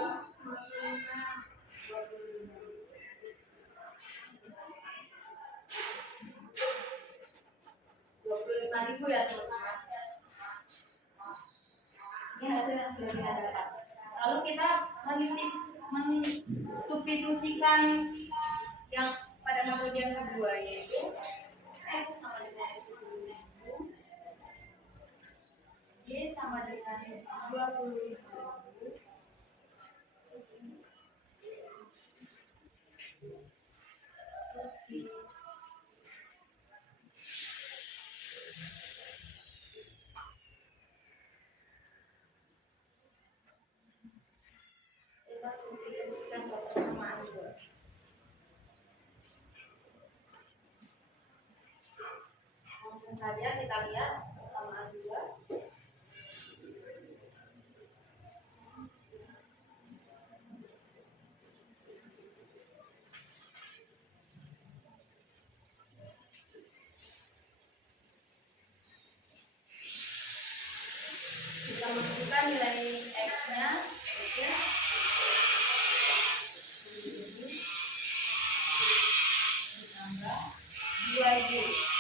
25.000 ya teman-teman. Ini hasil yang sudah kita dapat. Lalu kita mensubstitusikan yang pada metode yang kedua, yaitu X sama dengan 10.000, Y sama dengan 20.000. Kita substitusikan persamaan 2. Langsung saja kita lihat persamaan 2. Kita masukkan nilai X-nya, oke. Ditambah 2Y.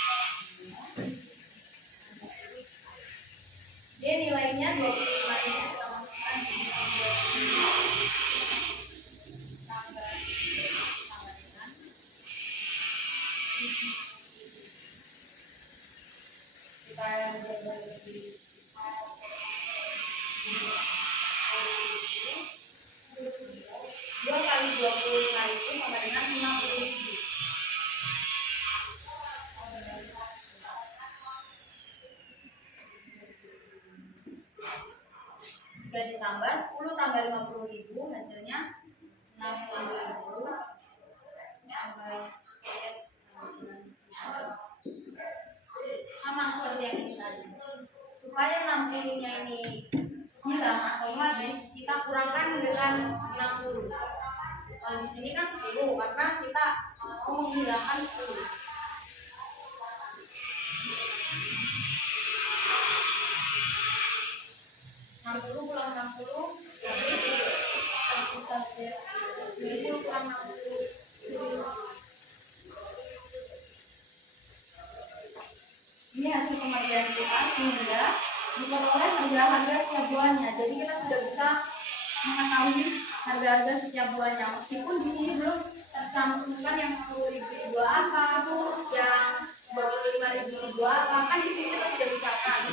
nilainya 25 ini kita masukkan di dalam 25 tambah dengan kita jaga lebih 2 kali 25 itu sama dengan 50.000. Jika ditambah 10 tambah 50.000 hasilnya 60.000 sama seperti yang ini tadi. Supaya 60-nya ini hilang atau habis, kita kurangkan dengan 60. Kalau di sini kan 10 karena kita mau menghilangkan 10. 60 kurang 60 satu saja. 20 kurang 60. Ini hasil pemakaian kita sehingga diperoleh harga-harga setiap bulannya. Jadi kita sudah bisa mengetahui harga-harga setiap bulannya. Meskipun di sini belum tercantumkan yang 10.000 ribu apa, yang 25.000 ribu apa, kan di sini kita sudah bisa kan.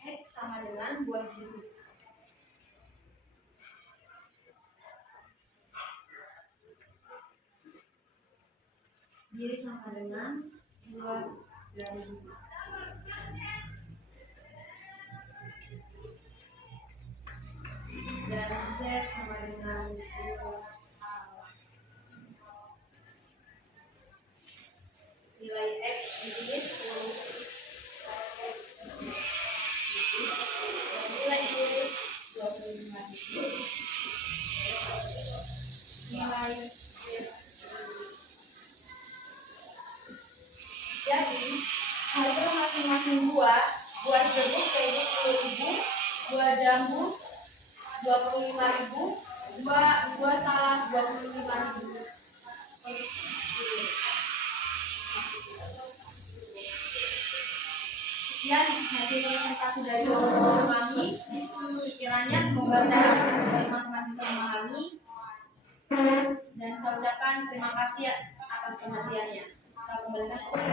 X sama dengan buah jeruk. Y sama dengan buah jeruk. Dan Z sama dengan buah A. Nilai X di sini 10. Nilai Y 25. Nilai jadi harga masing-masing buah jeruk yaitu 10.000, buah jambu 25.000, buah salad 25.000. Sekian hasil presentasi dari guru kami. Kiranya semoga saya teman-teman bisa memahami, dan saya ucapkan terima kasih atas perhatiannya. Saya kembalikan kepada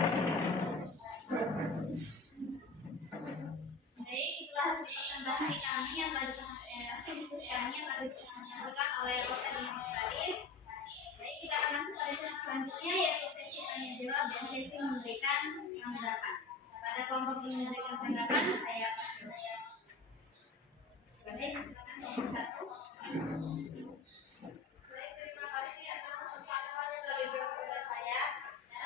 Baik, itulah presentasi kami yang tadi diskusi kami yang tadi dipresentasikan oleh dosen Mas Radit. Baik, kita akan masuk pada sesi selanjutnya yaitu sesi tanya jawab dan sesi memberikan tanggapan. Pada kelompok ini memberikan tanggapan, saya sebagai kelompok 1. Baik, terima kasih atas kesempatannya dari guru saya.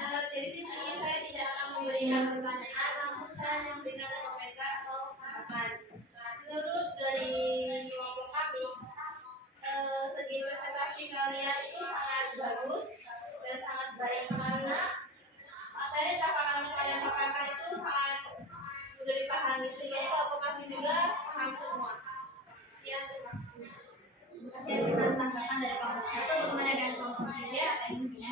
Jadi di sini saya tidak akan memberikan pertanyaan, langsung saya hanya memberikan komentar atau tanggapan. Menurut dari kelompok kami, segi presentasi kalian itu sangat bagus dan sangat baik karena materi yang kalian paparkan itu sangat mudah dipahami, sehingga kelompok kami juga paham semua. Sekian, terima kasih. Terima kasih atas tanggapan dari kelompok 1. Bagaimana dengan kelompok 3? Apa yang punya?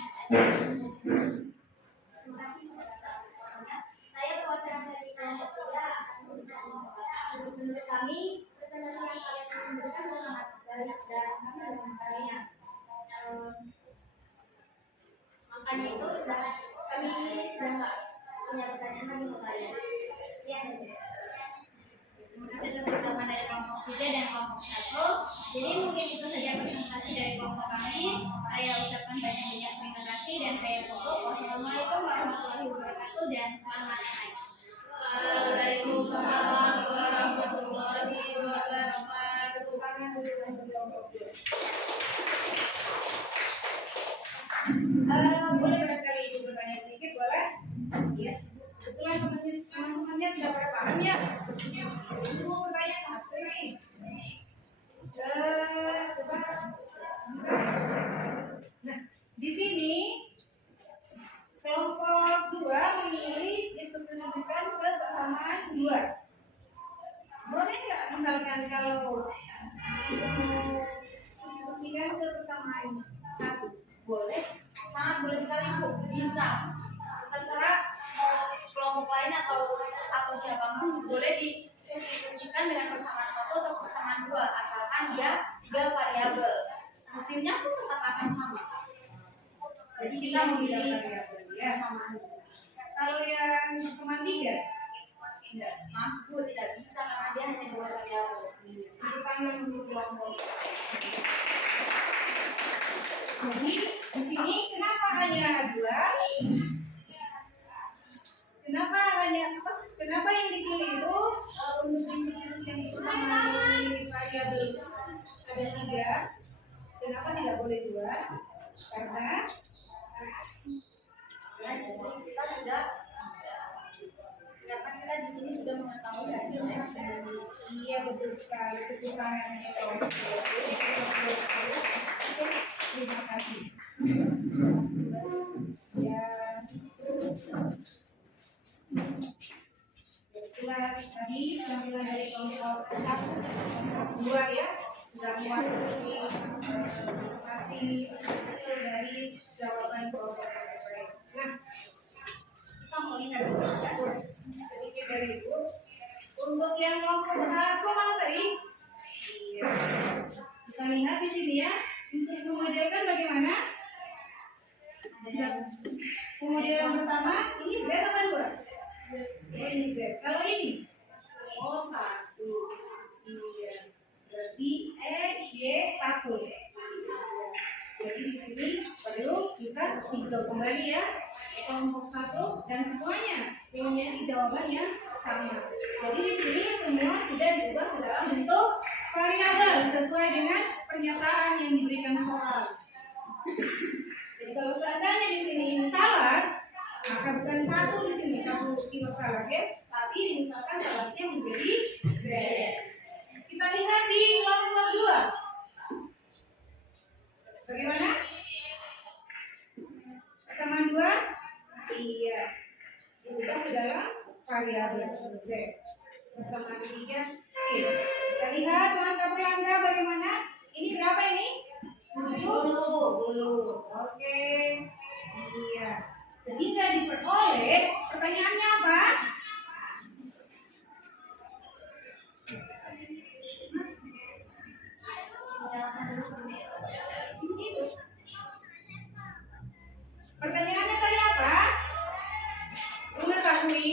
Terima kasih atas suaranya. Saya perwakilan dari kelompok 3 akan memberikan tanggapan. Menurut kami, presentasi yang kalian memberikan sudah sangat baik dan kami sudah memahaminya. Makanya itu kami sudah nggak punya pertanyaan lagi untuk kalian. Sekian. Terima kasih atas tanggapan dari kelompok 3 dan kelompok 1. Jadi mungkin itu saja presentasi dari kelompok kami. Saya ucapkan banyak-banyak terima kasih dan saya tutup. Wassalamualaikum warahmatullahi wabarakatuh dan selamat hari. Waalaikumsalam warahmatullahi wabarakatuh. Boleh barangkali Ibu bertanya sedikit, boleh? Iya. Kebetulan teman-temannya sudah pada paham ya. Ibu bertanya sama sekali. Coba. Nah, di sini kelompok 2 menilai boleh, sangat boleh sekali Bu, bisa. Terserah kelompok lain atau siapapun boleh disubstitusikan dengan persamaan 1 atau persamaan 2 asalkan dia 3 variabel. Hasilnya pun tetap akan sama. Jadi kita memilih ya. persamaan. Kalau yang persamaan 3, Tidak, maaf Bu, tidak bisa karena dia hanya 2 variabel. dipanggil untuk kelompok. Jadi di sini kenapa hanya 2? Kenapa yang dipilih itu untuk institusi yang persamaan memilih variabel ada 3? Kenapa tidak boleh 2? Karena kita di sini sudah mengetahui hasilnya dari iya betul sekali ketukanannya kelompok. Oke, terima kasih. Ya. Itulah tadi tampilan dari kelompok 1, kelompok 2 ya, sudah mewakili hasil dari jawaban kelompok yang. Nah, kita mau lihat sedikit dari itu. Untuk yang kelompok 1 mana tadi? Iya. Kita lihat di sini ya. Untuk memodelkan bagaimana? Pemodelan pertama ini Z apa 2? Ini Z. Kalau ini? Oh 1. Iya. Berarti X, Y, 1. Jadi di sini perlu kita tinjau kembali ya kelompok 1 dan semuanya memiliki jawaban yang sama. Jadi di sini semua sudah diubah ke dalam bentuk variabel sesuai dengan pernyataan yang diberikan soal. Jadi kalau seandainya di sini ini salah, maka bukan 1 di sini 1 kilo salah ya, tapi misalkan salahnya menjadi Z. Kita lihat di kelompok 2. Bagaimana? Persamaan 2? Iya. Diubah ke dalam variabel Z. Persamaan 3? Oke. Kita lihat langkah per langkah bagaimana. Ini berapa ini? 70. Oke. Iya. Sehingga diperoleh, pertanyaannya apa? Pertanyaannya tadi apa? Mengetahui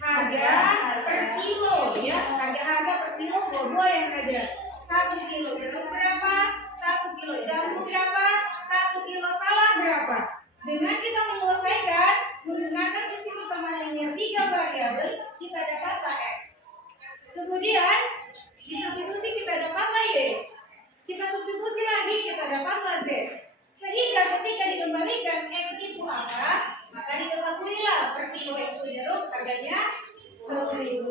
harga per kilo ya, harga per kilo buah yang ada. 1 kilo jeruk berapa? 1 kilo jambu berapa? 1 kilo salak berapa? Dengan kita menyelesaikan menggunakan sistem persamaan linear 3 variabel, kita dapatlah X. Kemudian di substitusi kita dapatlah Y. Kita substitusi lagi, kita dapatlah Z. Sehingga ketika dikembalikan X itu apa, maka diketahuilah per kilo itu jeruk harganya 10.000.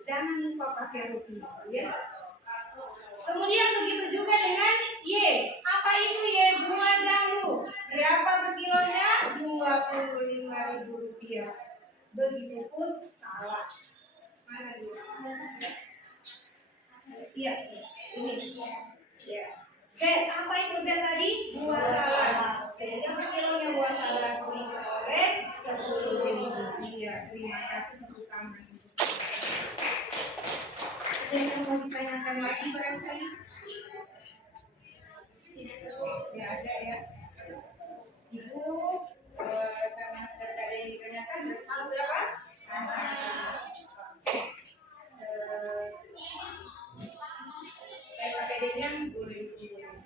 Jangan lupa pakai rupiah ya. Kemudian begitu juga dengan Y. Apa itu Y? Buah jambu. Berapa per kilonya? 25.000 rupiah. Begitupun salah. Mana dia? Iya, ini. Ya. Z, apa itu Z tadi? Buah salad. Sehingga per kilonya buah salad diperoleh 10.000 rupiah. Terima kasih untuk kamu. Ada yang mau ditanyakan lagi barangkali? Ya ada ya. Ibu, karena sudah ada yang ditanyakan, berarti salah berapa? PKPD-nya boleh ditulis.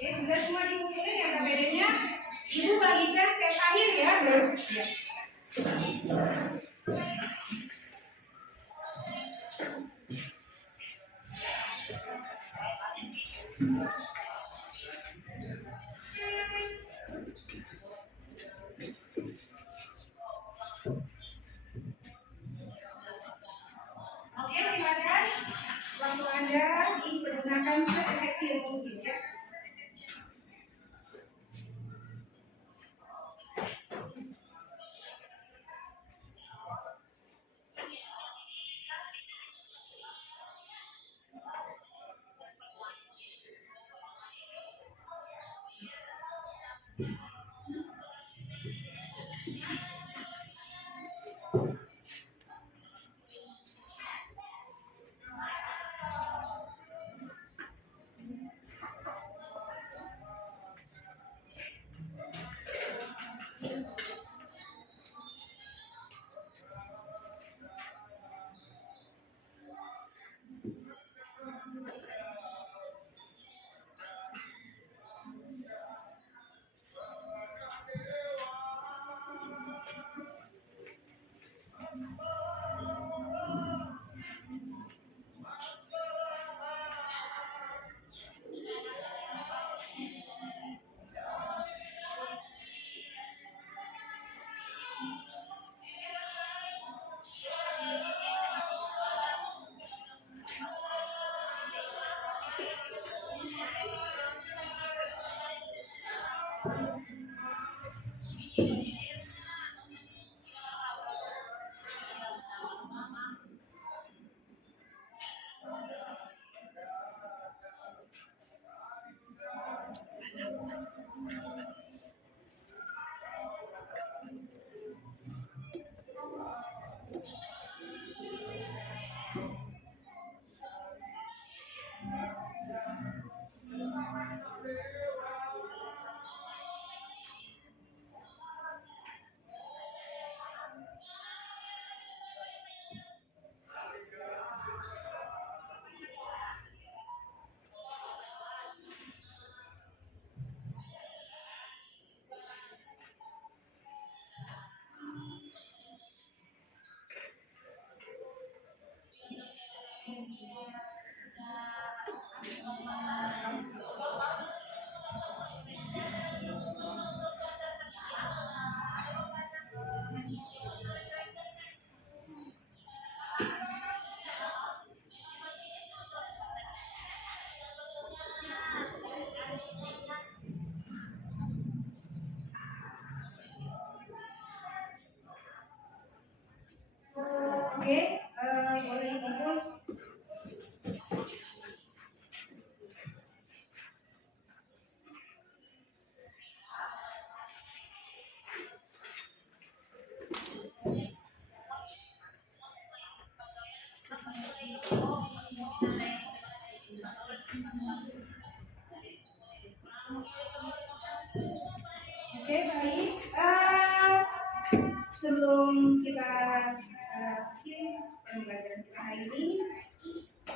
Oke, sudah semua dikumpulin ya KPD-nya. Ibu bagikan tes akhir ya, bro. Ya. Oke, silakan. Waktu Anda dipergunakan sekali mungkin ya. Oke, boleh dikumpul. Oke, baik. Sebelum kita akhiri pembelajaran kita hari ini,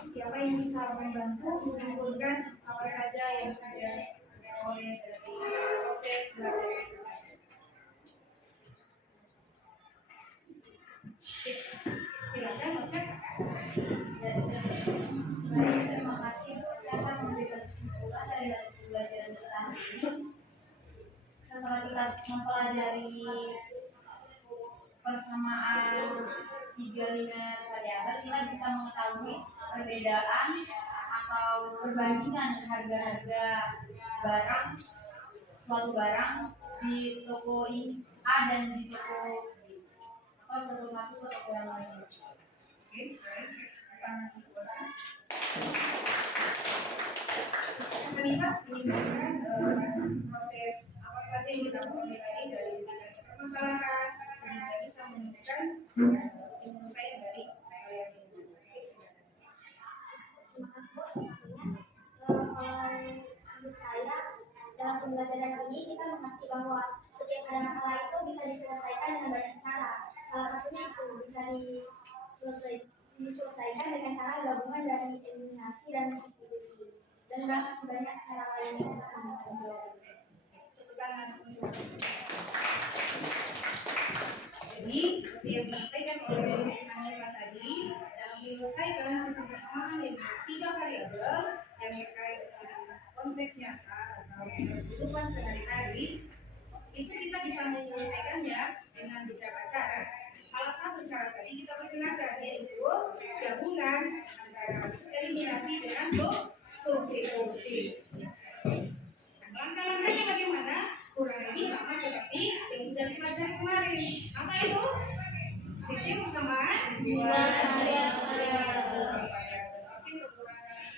siapa yang bisa membantu mengumpulkan apa saja yang sudah oleh dari proses belajar kita? Silakan cek. Baik, terima kasih Bu. Saya akan memberikan kesimpulan dari hasil pembelajaran kita hari ini. Setelah kita mempelajari persamaan tiga linear variabel, kita bisa mengetahui perbedaan atau perbandingan harga-harga barang, suatu barang di toko A dan di toko B, atau toko satu ke toko yang lain. Oke, baik. Akan baca. Melihat menyimpulkan proses apa saja yang kita peroleh tadi dari permasalahan sehingga bisa menemukan penyelesaian dari yang ini. Oke, silakan. Terima kasih Bu. Menurut saya dalam pembelajaran ini kita mengerti bahwa setiap ada masalah itu bisa diselesaikan dengan banyak cara. Salah satunya itu bisa diselesaikan dengan cara gabungan dari eliminasi dan substitusi. Dan sebanyak cara lain yang kita akan jawab. Tepuk tangan untuk. Jadi, seperti yang disampaikan oleh Anita tadi, dalam menyelesaikan sistem persamaan yang tiga variabel yang terkait dengan konteks nyata atau kehidupan sehari-hari, itu kita bisa menyelesaikannya dengan beberapa cara. Salah satu cara tadi kita perkenalkan yaitu gabungan antara eliminasi dengan substitusi. Langkah-langkahnya bagaimana? Kurang lebih sama seperti yang sudah dipelajari kemarin. Apa itu? Sistem persamaan Dua variabel. Oke, kekurangan.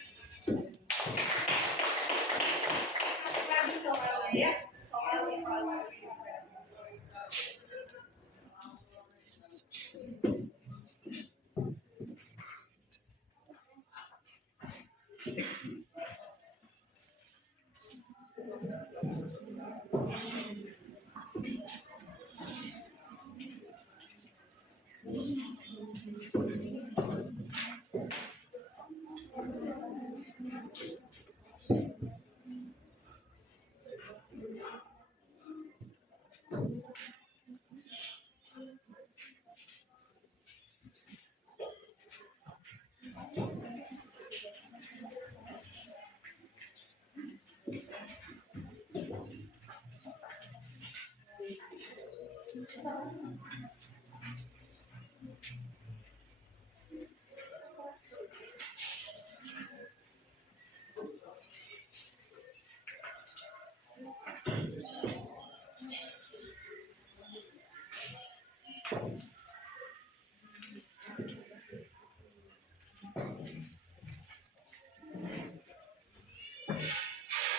Satu lagi soalnya ya, soal evaluasi.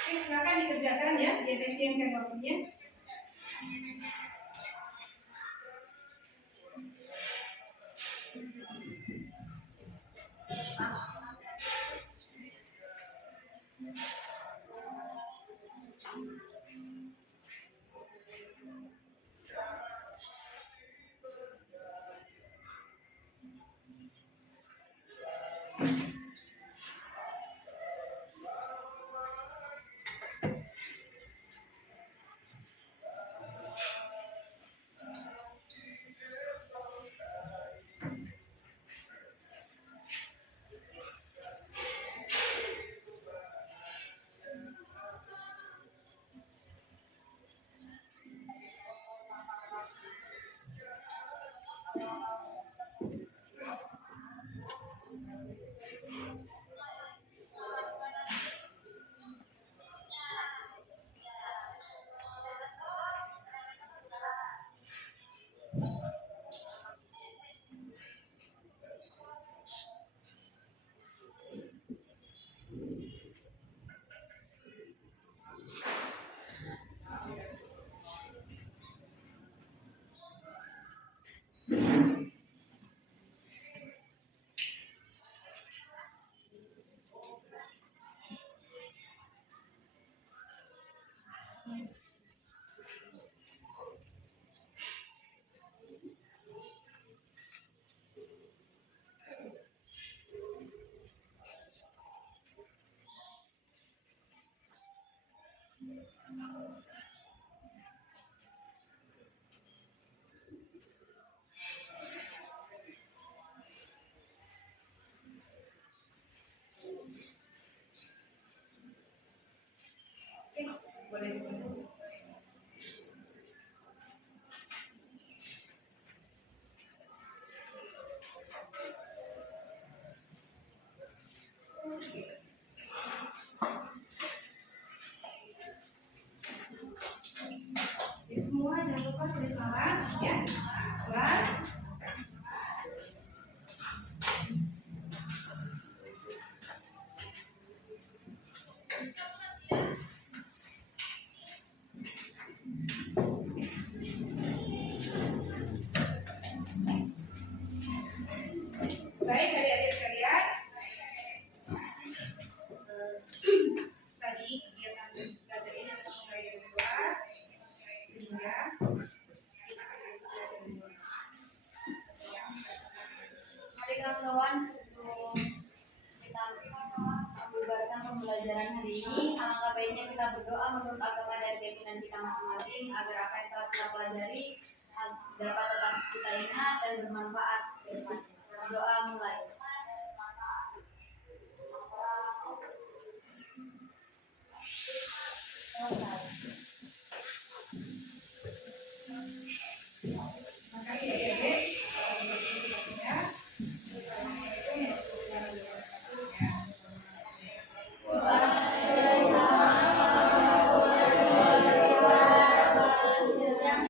Oke, silakan dikerjakan ya, diefisienkan waktunya. Boleh. Jadi semua jangan lupa tulis nama ya, kelas. Baik, adik-adik sekalian. Tadi kegiatan belajar ini kita mulai dari luar, sehingga kita akan belajar dari luar. Mari kawan-kawan, sebelum kita membubarkan pembelajaran hari ini, alangkah baiknya kita berdoa menurut agama dan keyakinan kita masing-masing agar apa yang telah kita pelajari dapat tetap kita ingat dan bermanfaat. Doa mulai.